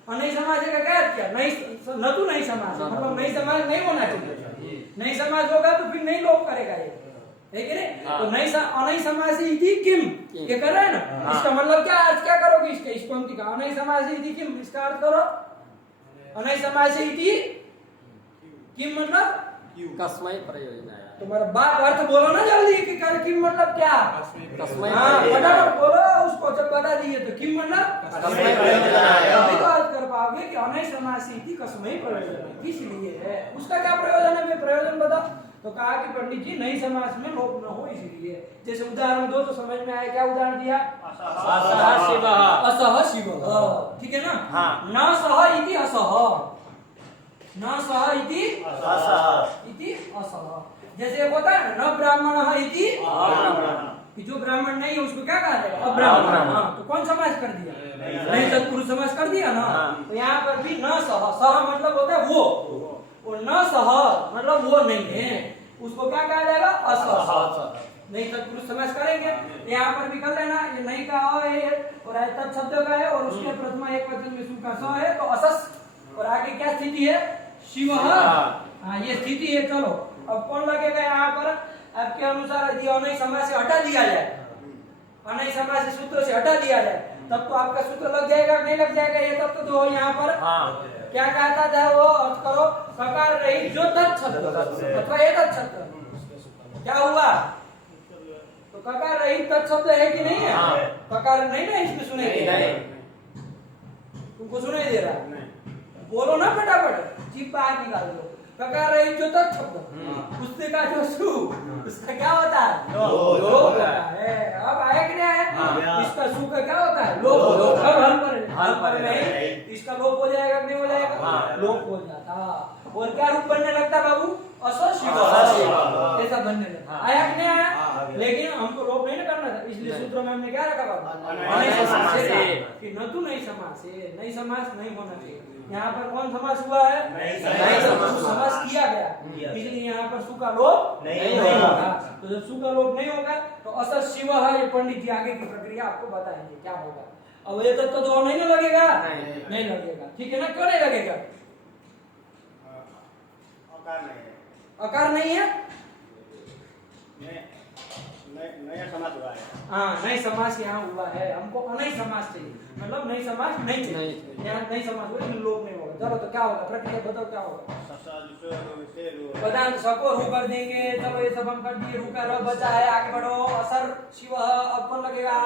अनय समास का क्या अर्थ क्या? नहीं न तो नहीं समास, मतलब नहीं समास नहीं होना चाहिए। नहीं समास होगा तो फिर नहीं लोप करेगा ये, है कि नहीं? तो नहीं अनय समास इति किम, ये कर रहा है ना? इसका मतलब क्या अर्थ क्या करोगे इसके, इस पंक्ति का? अनय समास इति किम, इसका अर्थ करो अनय समास इति किम मतलब कस्मै प्रयोजनाय। तुम्हारा बाप अर्थ बोलो ना जल्दी कि किम मतलब क्या? कस्मै फटाफट बोलो उसको, जब बता दिए तो किम मतलब कस्मै प्रयोजनाय। अभी तो अर्थ कर पाओगे कि अनय समासी थी कस्मै प्रयोजन, किस लिए है, उसका क्या प्रयोजन है? मैं प्रयोजन बताओ। तो कहा कि पंडित जी नई समास में लोप न हो इसलिए। जैसे उदाहरण दो तो समझ में आया, क्या उदाहरण दिया? असह शिवः। असह शिवः, ठीक है ना? न सह इति असह, न सह इति असह। जैसे एक होता है न ब्राह्मण इति कि जो ब्राह्मण नहीं है उसको क्या कहा जाएगा? अब्राह्मण। तो कौन समास कर दिया? नहीं तत्पुरुष समास कर दिया ना। तो यहाँ पर भी न सह, सह मतलब होता है वो, और न सह मतलब वो नहीं है, उसको क्या कहा जाएगा? असह। नहीं तत्पुरुष समास करेंगे। यहाँ पर भी कर लेना, ये नहीं का अ है और तत् शब्द का है और उसके प्रथमा एक वचन में सु का स है, तो असस। और आगे क्या स्थिति है? शिव। हाँ ये स्थिति है। चलो अब कौन लगेगा यहाँ पर? आपके अनुसार यदि अनय समास से हटा दिया जाए, अनय समास से सूत्र से हटा दिया जाए, तब तो आपका सूत्र लग जाएगा नहीं लग जाएगा? ये तब तो दो यहाँ पर क्या कहता था वो अर्थ करो, ककार रहित जो तत्शब्द अथवा ये तत्शब्द क्या हुआ? तो ककार रहित तत्शब्द है कि नहीं है? ककार नहीं ना इसमें सुनेगी, तुमको सुनाई दे रहा? बोलो ना फटाफट, जीभ बाहर निकाल दो। ककार रहित जो तत्शब्द, उससे का जो सु, उसका क्या होता है? लोप होता है। अब आया कि नहीं आया? इसका सु का क्या होता है? लोप। अब हल पर में इसका लोप हो जाएगा नहीं हो जाएगा? लोप हो जाता। और क्या रूप बनने लगता बाबू? असर शिव ऐसा बनने लगता। आया कि नहीं आया? लेकिन हमको लोप नहीं करना था, इसलिए सूत्र में हमने क्या रखा बाबू? अनय समास कि न तो नहीं समास है, नहीं समास नहीं होना चाहिए। यहाँ पर कौन समास हुआ है? नहीं समास किया गया, इसलिए यहाँ पर सु का लोप नहीं होगा। तो जब सु का लोप नहीं होगा तो असर शिव है। ये पंडित जी आगे की प्रक्रिया आपको बताएंगे क्या होगा। अब ये तत्व तो नहीं लगेगा, नहीं लगेगा, ठीक है ना? क्यों नहीं लगेगा? अकार नहीं है, नया समास हुआ है। हाँ नई समास यहाँ हुआ है, हमको अनई समास चाहिए, मतलब नई समास नहीं चाहिए। यहाँ नई समास हुआ लेकिन लोप नहीं होगा। चलो तो क्या होगा? प्रक्रिया बताओ क्या होगा? पदांत सको रू कर देंगे। चलो ये सब हम कर दिए, रू का र बचा है, आगे बढ़ो। असर शिव, अब कौन लगेगा?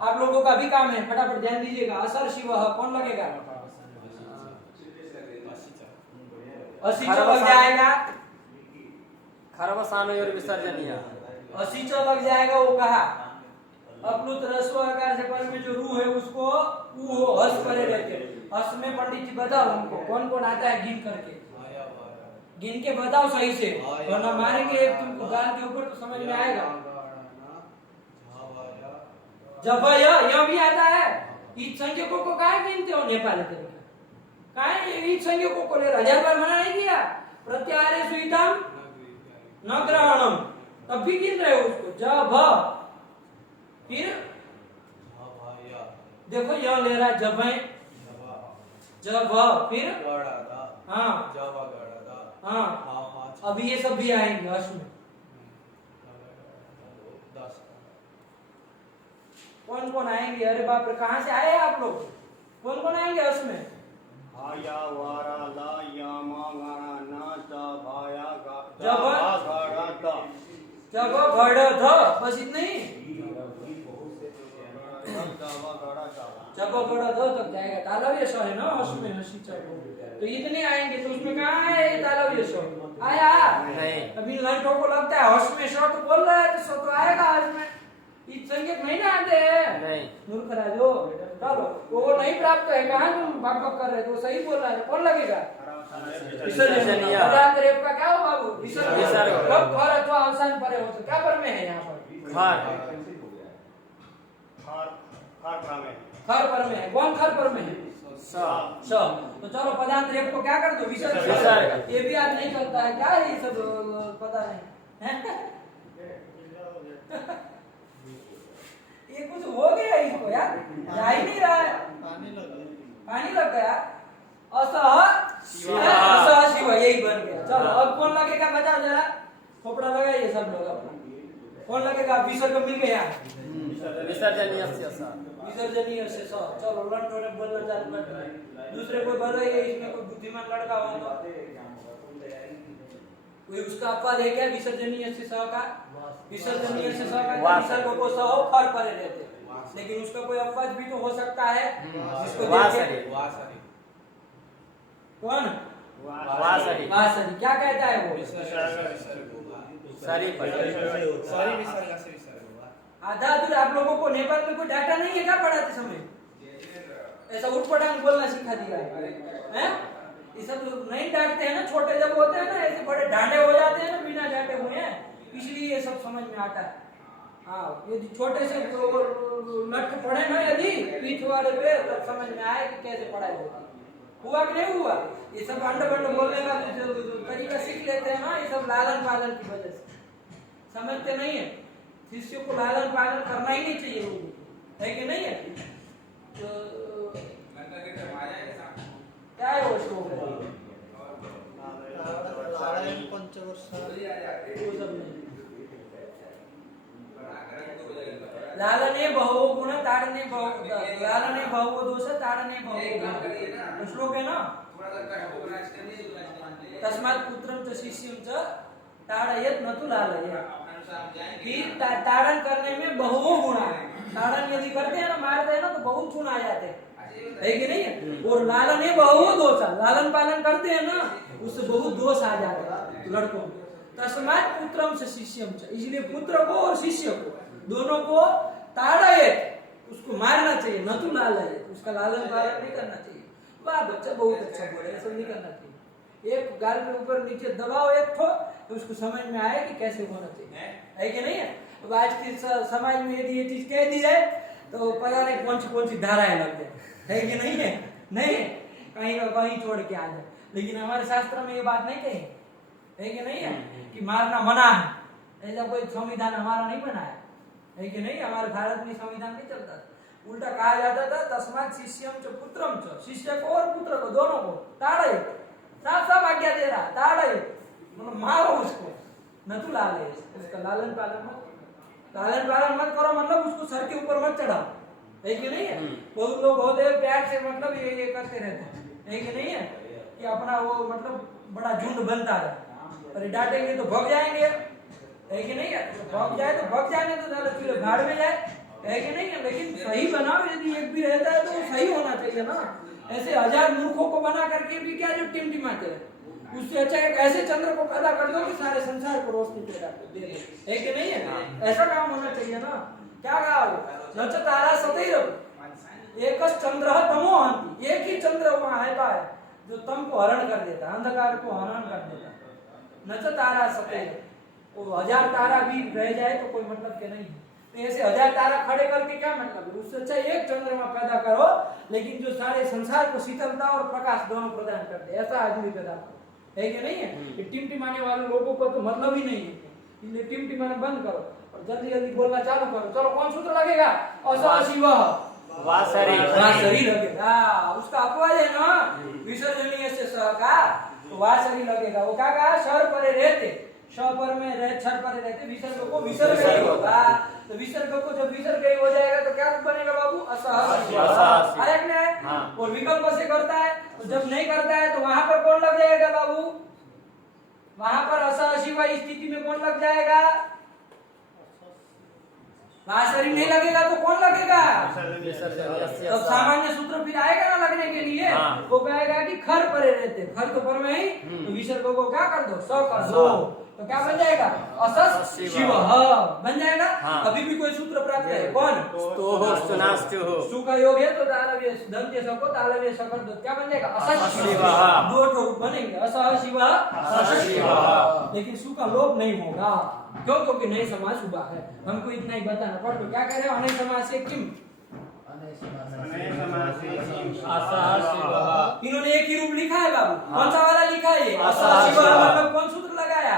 आप लोगों का भी काम है, फटाफट ध्यान दीजिएगा। असर शिव कौन लगेगा? असिच लग जाएगा, खरवसानयोर विसर्जनीय। असिच लग जाएगा, वो कहा अपलुत रस्व आकार से पर में जो रू है उसको ऊ हो, हस करे रहते। हस में पंडित जी बताओ हमको कौन कौन आता है, गिन करके गिन के बताओ सही से, वरना मारेंगे एक तुमको गाल के ऊपर तो समझ में आएगा। जब यह भी आता है। ईद संज्ञकों को काहे गिनते हो नेपाली तरीके? काहे ईद संज्ञकों को ले 1000 बार मना नहीं किया? प्रत्याहारे सुईतम न ग्रहणम, तब भी गिन रहे हो उसको। जब फिर देखो यह ले रहा है जब है, जब फिर हाँ हाँ, अभी ये सब भी आएंगे हर्ष में। कौन कौन आएंगे? अरे बाप रे, कहाँ से आए आप लोग? कौन कौन आएंगे हर्ष में? आया वारा ला यामा गाना ना चा भाया गा जब गाड़ा दा जब घड़ ध, बस इतना ही। जावा गाड़ा जावा जब घड़ ध तक जाएगा। तालव्य स है ना हर्ष में, हसी चढ़ तो इतने आएंगे। तो उसमें कहाँ है ये तालव्य स? आया नहीं। अभी लड़कों को लगता है हर्ष में स तो बोल रहा है तो स तो आएगा हर्ष में। इत संकेत नहीं ना आते हैं। नहीं। मूर्ख राजो, चलो वो नहीं प्राप्त है। कहाँ तुम बक कर रहे तो सही बोल रहा है। कौन लगेगा? विसर्जनीय। पदार्थ रेप का क्या हो बाबू? विसर्जन। कब फर अथवा अवसान परे हो तो क्या पर में है यहाँ पर? खार में खर पर में है। कौन खर पर में है? स। तो चलो पदार्थ रेप को क्या कर दो? विसर्जन। ये भी आज नहीं चलता है क्या? ये सब पता नहीं ये कुछ हो गया इसको यार, जा ही नहीं रहा है। पानी लग गया। असह शिव यही बन गया। चलो अब कौन लगेगा बताओ जरा। खोपड़ा लगाइए सब लोग अपना। कौन लगेगा? विसर्ग मिल गया। विसर्जनीय विसर्जनीय से स। चलो लंटो ने बोलना चालू कर दिया। दूसरे कोई बताइए इसमें कोई बुद्धिमान लड़का हो तो कोई उसका अपवाद है क्या? विसर्जनीय से स का? विसर्जनीय से स का विसर्ग को स हो फर परे रहते, लेकिन उसका कोई अपवाद भी तो हो सकता है जिसको देख के कौन? वासरी। क्या कहता है वो? आधा अधूरा। आप लोगों को नेपाल में कोई डाटा नहीं है क्या पढ़ाते समय? ऐसा उठपटांग बोलना सिखा दिया है? ये सब लोग नहीं डांटते हैं ना, छोटे जब होते हैं ना ऐसे बड़े डांटे हो जाते हैं ना बिना डांटे हुए हैं, इसलिए ये सब समझ में आता है। हाँ, ये छोटे से लट पढ़े ना यदि पीठ वाले पे तब समझ में आए कि कैसे पढ़ाई होती। हुआ कि नहीं हुआ? ये सब अंड बंड बोलने का तरीका सीख लेते हैं ना, ये सब लालन पालन की वजह से। समझते नहीं है। शिष्य को लालन पालन करना ही नहीं चाहिए, वो है कि नहीं है? तो क्या है वो श्लोक है? लालने बहु गुण ताड़ने बहु लालने बहु दोष ताड़ने बहु गुण। श्लोक है ना? तस्मात् पुत्रं च शिष्यं च ताड़येत् न तु लालयेत्। कि ताड़न करने में बहु गुण है। ताड़न यदि करते हैं ना, मारते हैं ना तो बहुत गुण आ जाते हैं, है कि नहीं है? और लालने बहु दोष, लालन पालन करते हैं ना उससे बहुत दोष आ जाते हैं लड़कों में। तस्मात् पुत्रम से शिष्यम च, इसलिए पुत्र को और शिष्य को दोनों को ताड़येत्, उसको मारना चाहिए, न तु लालयेत्, उसका लालन पालन नहीं करना चाहिए। वाह बच्चा बहुत अच्छा बोले, ऐसा नहीं करना चाहिए। एक गाल के ऊपर नीचे दबाओ एक ठो तो उसको समझ में आए कि कैसे होना चाहिए, है कि नहीं है? अब आज के समाज में यदि ये चीज कह दी जाए तो पता नहीं कौन सी धाराएं लग जाए, है कि नहीं है? नहीं, कहीं का कहीं छोड़ के आ जाए। लेकिन हमारे शास्त्र में ये बात नहीं कही, है कि नहीं है? कि मारना मना है। ऐसा कोई संविधान हमारा नहीं बना है कि नहीं? हमारे भारत में संविधान नहीं चलता। उल्टा कहा जाता था तस्मात् शिष्यम च पुत्रम च, शिष्य को और पुत्र को दोनों को ताड़येत्। साफ आज्ञा दे रहा, ताड़येत् मतलब मारो उसको, न तु लालयेत्, उसका लालन पालन मत करो, मतलब उसको सर के ऊपर मत चढ़ाओ, है कि नहीं है? बहुत लोग होते हैं प्यार से मतलब ये करते रहते हैं, है कि नहीं है? कि अपना वो मतलब बड़ा झुंड बनता है, अरे डांटेंगे तो भग जाएंगे, है कि नहीं है? तो भग जाए तो भग जाने तो ज्यादा फिर भाड़ में जाए, है कि नहीं है? लेकिन सही बनाओ, यदि एक भी रहता है तो वो सही होना चाहिए ना। ऐसे हजार मूर्खों को बना करके भी क्या जो टिमटिमाते हैं, उससे अच्छा एक ऐसे चंद्र को पैदा कर दो कि सारे संसार को रोशनी पैदा दे दे, है कि नहीं है? ऐसा काम होना चाहिए ना। क्या कहा वो? नच तारा सतैव एकस चंद्र तमो हंति, एक ही चंद्र वहां है जो तम को हरण कर देता, अंधकार को हरण कर देता। नच तारा सतैव, वो हजार तारा भी रह जाए तो कोई मतलब के नहीं। तो ऐसे हजार तारा खड़े करके क्या मतलब है? उससे अच्छा एक चंद्रमा पैदा करो लेकिन जो सारे संसार को शीतलता और प्रकाश दोनों प्रदान कर दे, ऐसा आदमी पैदा करो, है कि नहीं है? ये टिमटिमाने वाले लोगों को तो मतलब ही नहीं है, इसलिए टिमटिमाना बंद करो और जल्दी जल्दी बोलना चालू करो। चलो कौन सूत्र लगेगा? असशिवः वासरी लगेगा। उसका अपवाद है ना विसर्जनीय से स का, तो वासरी लगेगा। वो क्या कहा? सर परे रहते, श पर में रह छर परे रहते, विसर्ग को विसर्ग ही होगा। तो विसर्ग को जब विसर्ग ही हो जाएगा तो क्या बनेगा बाबू? असह। आया कि नहीं? वहां पर असशिव स्थिति में कौन लग जाएगा? वहां शरीर नहीं लगेगा तो कौन लगेगा? तो सामान्य सूत्र फिर आएगा ना लगने के लिए। वो कहेगा कि खर परे रहते, खर तो पर में ही, तो विसर्ग को क्या कर दो? स कर दो, तो क्या बन जाएगा? असस शिव बन जाएगा। अभी भी कोई सूत्र प्राप्त है, कौन? सु का योग है तो तालव्य दंत्य स को तालव्य स कर दो, क्या बन जाएगा? असस शिव। दो रूप बनेंगे, असह शिव, असस शिव। लेकिन सु का लोप नहीं होगा, क्यों? क्योंकि नई समास हुआ है। हमको इतना ही बताना पड़। तो क्या कह रहे हो? अनय समास से किम, इन्होंने एक ही रूप लिखा है बाबू। कौन सा वाला लिखा है? मतलब कौन सूत्र लगाया?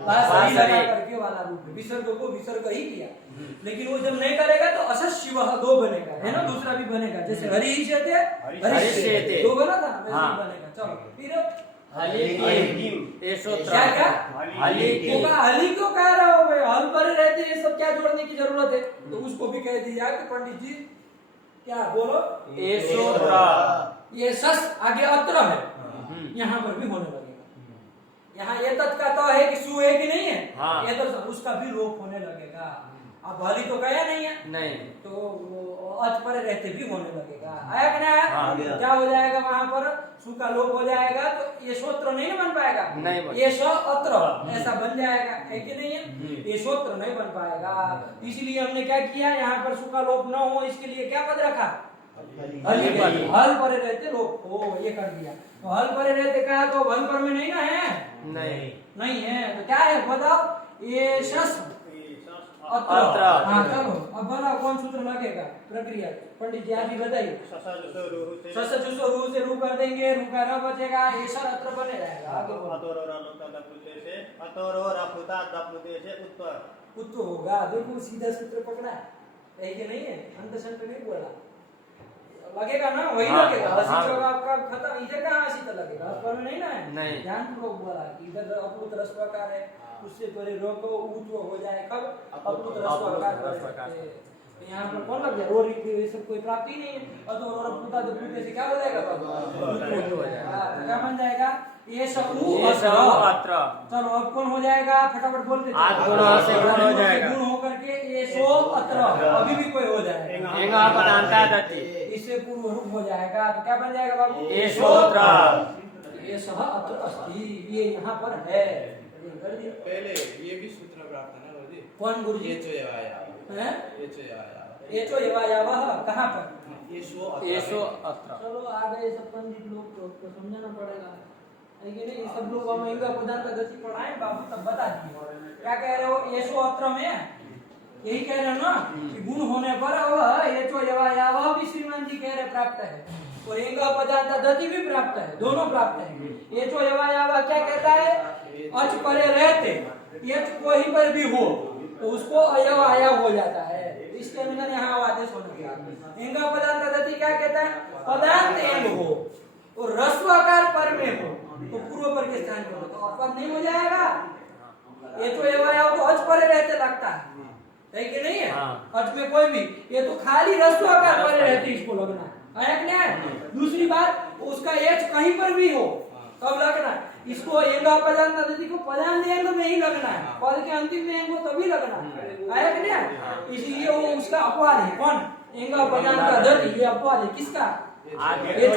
लगा करके वाला रूप, विसर्ग को विसर्ग ही किया। लेकिन वो जब नहीं करेगा तो असस शिव दो बनेगा, है ना? दूसरा भी बनेगा, जैसे हरिष्यते हरिष्यते दो बना था, वैसे ही बनेगा। चलो फिर क्या क्या हली क्यों कह रहे हो भाई? हल पर रहते ये सब क्या जोड़ने की जरूरत है? तो उसको भी कह दिया कि पंडित जी क्या बोलो, ये सस आगे अत्र है, यहाँ पर भी होने लगेगा। यहाँ ये तत् का तो है कि सु है कि नहीं है? ये तो उसका भी लोप होने लगेगा। अब हली तो कहा नहीं है, नहीं तो अच पर रहते भी होने लगेगा। आया कि नहीं? क्या हो जाएगा वहां पर? सु का लोप हो जाएगा तो ये सूत्र नहीं बन पाएगा, ये स अत्र ऐसा बन जाएगा, है कि नहीं है? ये सूत्र नहीं बन पाएगा। इसलिए हमने क्या किया, यहाँ पर सु का लोप न हो इसके लिए क्या पद रखा? हल पर रहते लोप हो, ये कर दिया। तो हल पर रहते कहा तो हल पर में नहीं ना है? नहीं है तो क्या है बताओ? ये शस अत्र। हाँ चलो अब बताओ कौन सूत्र लगेगा? प्रक्रिया पंडित जी आप ही बताइए। से रू कर देंगे, रू का र बचेगा, ये सर अत्र बने रहेगा। उत्तर होगा। देखो सीधा सूत्र पकड़ा है कि नहीं है? अंत संत नहीं बोला, लगेगा ना, वही लगेगा। आपका खत्म, इधर कहाँ असित लगेगा? पर नहीं ना है, ध्यान पूर्वक बोला कि इधर अपूत रस्वकार है, उससे पहले रो को ऊत हो जाए, कब? अपूत रस्वकार। यहाँ पर कौन लग जाए? और ये सब कोई प्राप्ति नहीं है। और अपूता तो पूते से क्या हो जाएगा? क्या बन जाएगा? ये सब अत्र। चलो अब कौन हो जाएगा? फटाफट बोलते गुण होकर के ये सो अत्र, अभी भी कोई हो जाएगा, इससे पूर्व रूप हो जाएगा। तो क्या बन जाएगा बाबू? ये सह अत्र अस्ति, ये यहाँ पर है। पहले ये भी सूत्र प्राप्त है ना गुरुजी? कौन गुरुजी? ये चो यवायावः कहाँ पर? ये सो अत्र। चलो आ गए सब पंडित लोग तो समझाना पड़ेगा, लेकिन ये सब लोग हम इंगा पदार्थ का गति पढ़ाएं बाबू तब बता दिए। क्या कह रहे हो? ये सो अत्र में यही कह रहे हो ना कि गुण होने पर ये तो यवायावः भी श्रीमान जी कह रहे प्राप्त है, और इंगा पदार्थ गति भी प्राप्त है, दोनों प्राप्त है। ये तो यवायावः क्या कहता है? अच परे रहते, ये कोई पर भी हो तो उसको अयव आयव हो जाता है। इसके अंदर यहाँ आदेश होने का इंगा पदार्थ गति क्या कहता है? पदार्थ एंग हो और रस्वाकार पर में हो तो पूर्व पर के स्थान पर तो अपद नहीं हो जाएगा। ये तो एवं तो अच परे रहते लगता है कि नहीं है? अच में कोई भी, ये तो खाली रस्वाकार परे रहते इसको लगना है कि नहीं? दूसरी बात उसका एच कहीं पर भी हो तब लगना, इसको एंगा पदार्थ गति को पदार्थ एंग में ही लगना है, पद के अंतिम में एंग हो तभी लगना है कि नहीं? इसलिए वो उसका अपवाद है। कौन? एंगा पदार्थ गति, ये अपवाद है किसका? ये तो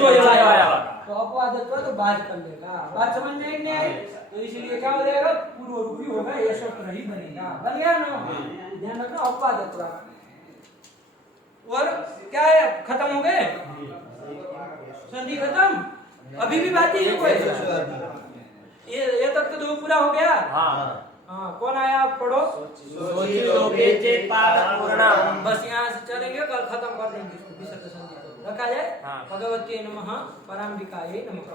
तो अपवाद तो बात कर लेगा। बात समझ में नहीं आई तो इसलिए क्या हो जाएगा? पूर्व रूपी होगा, ये सूत्र ही बनेगा। बन गया ना? ध्यान रखना अपवाद। और क्या है? खत्म हो गए? संधि खत्म? अभी भी बाकी है कोई? ये तक तो दो पूरा हो गया। हाँ कौन आया? आप पढ़ो। बस यहाँ से चलेंगे, कल खत्म कर देंगे। रखा जाए। भगवती नमः, पराम्बिकायै नमः।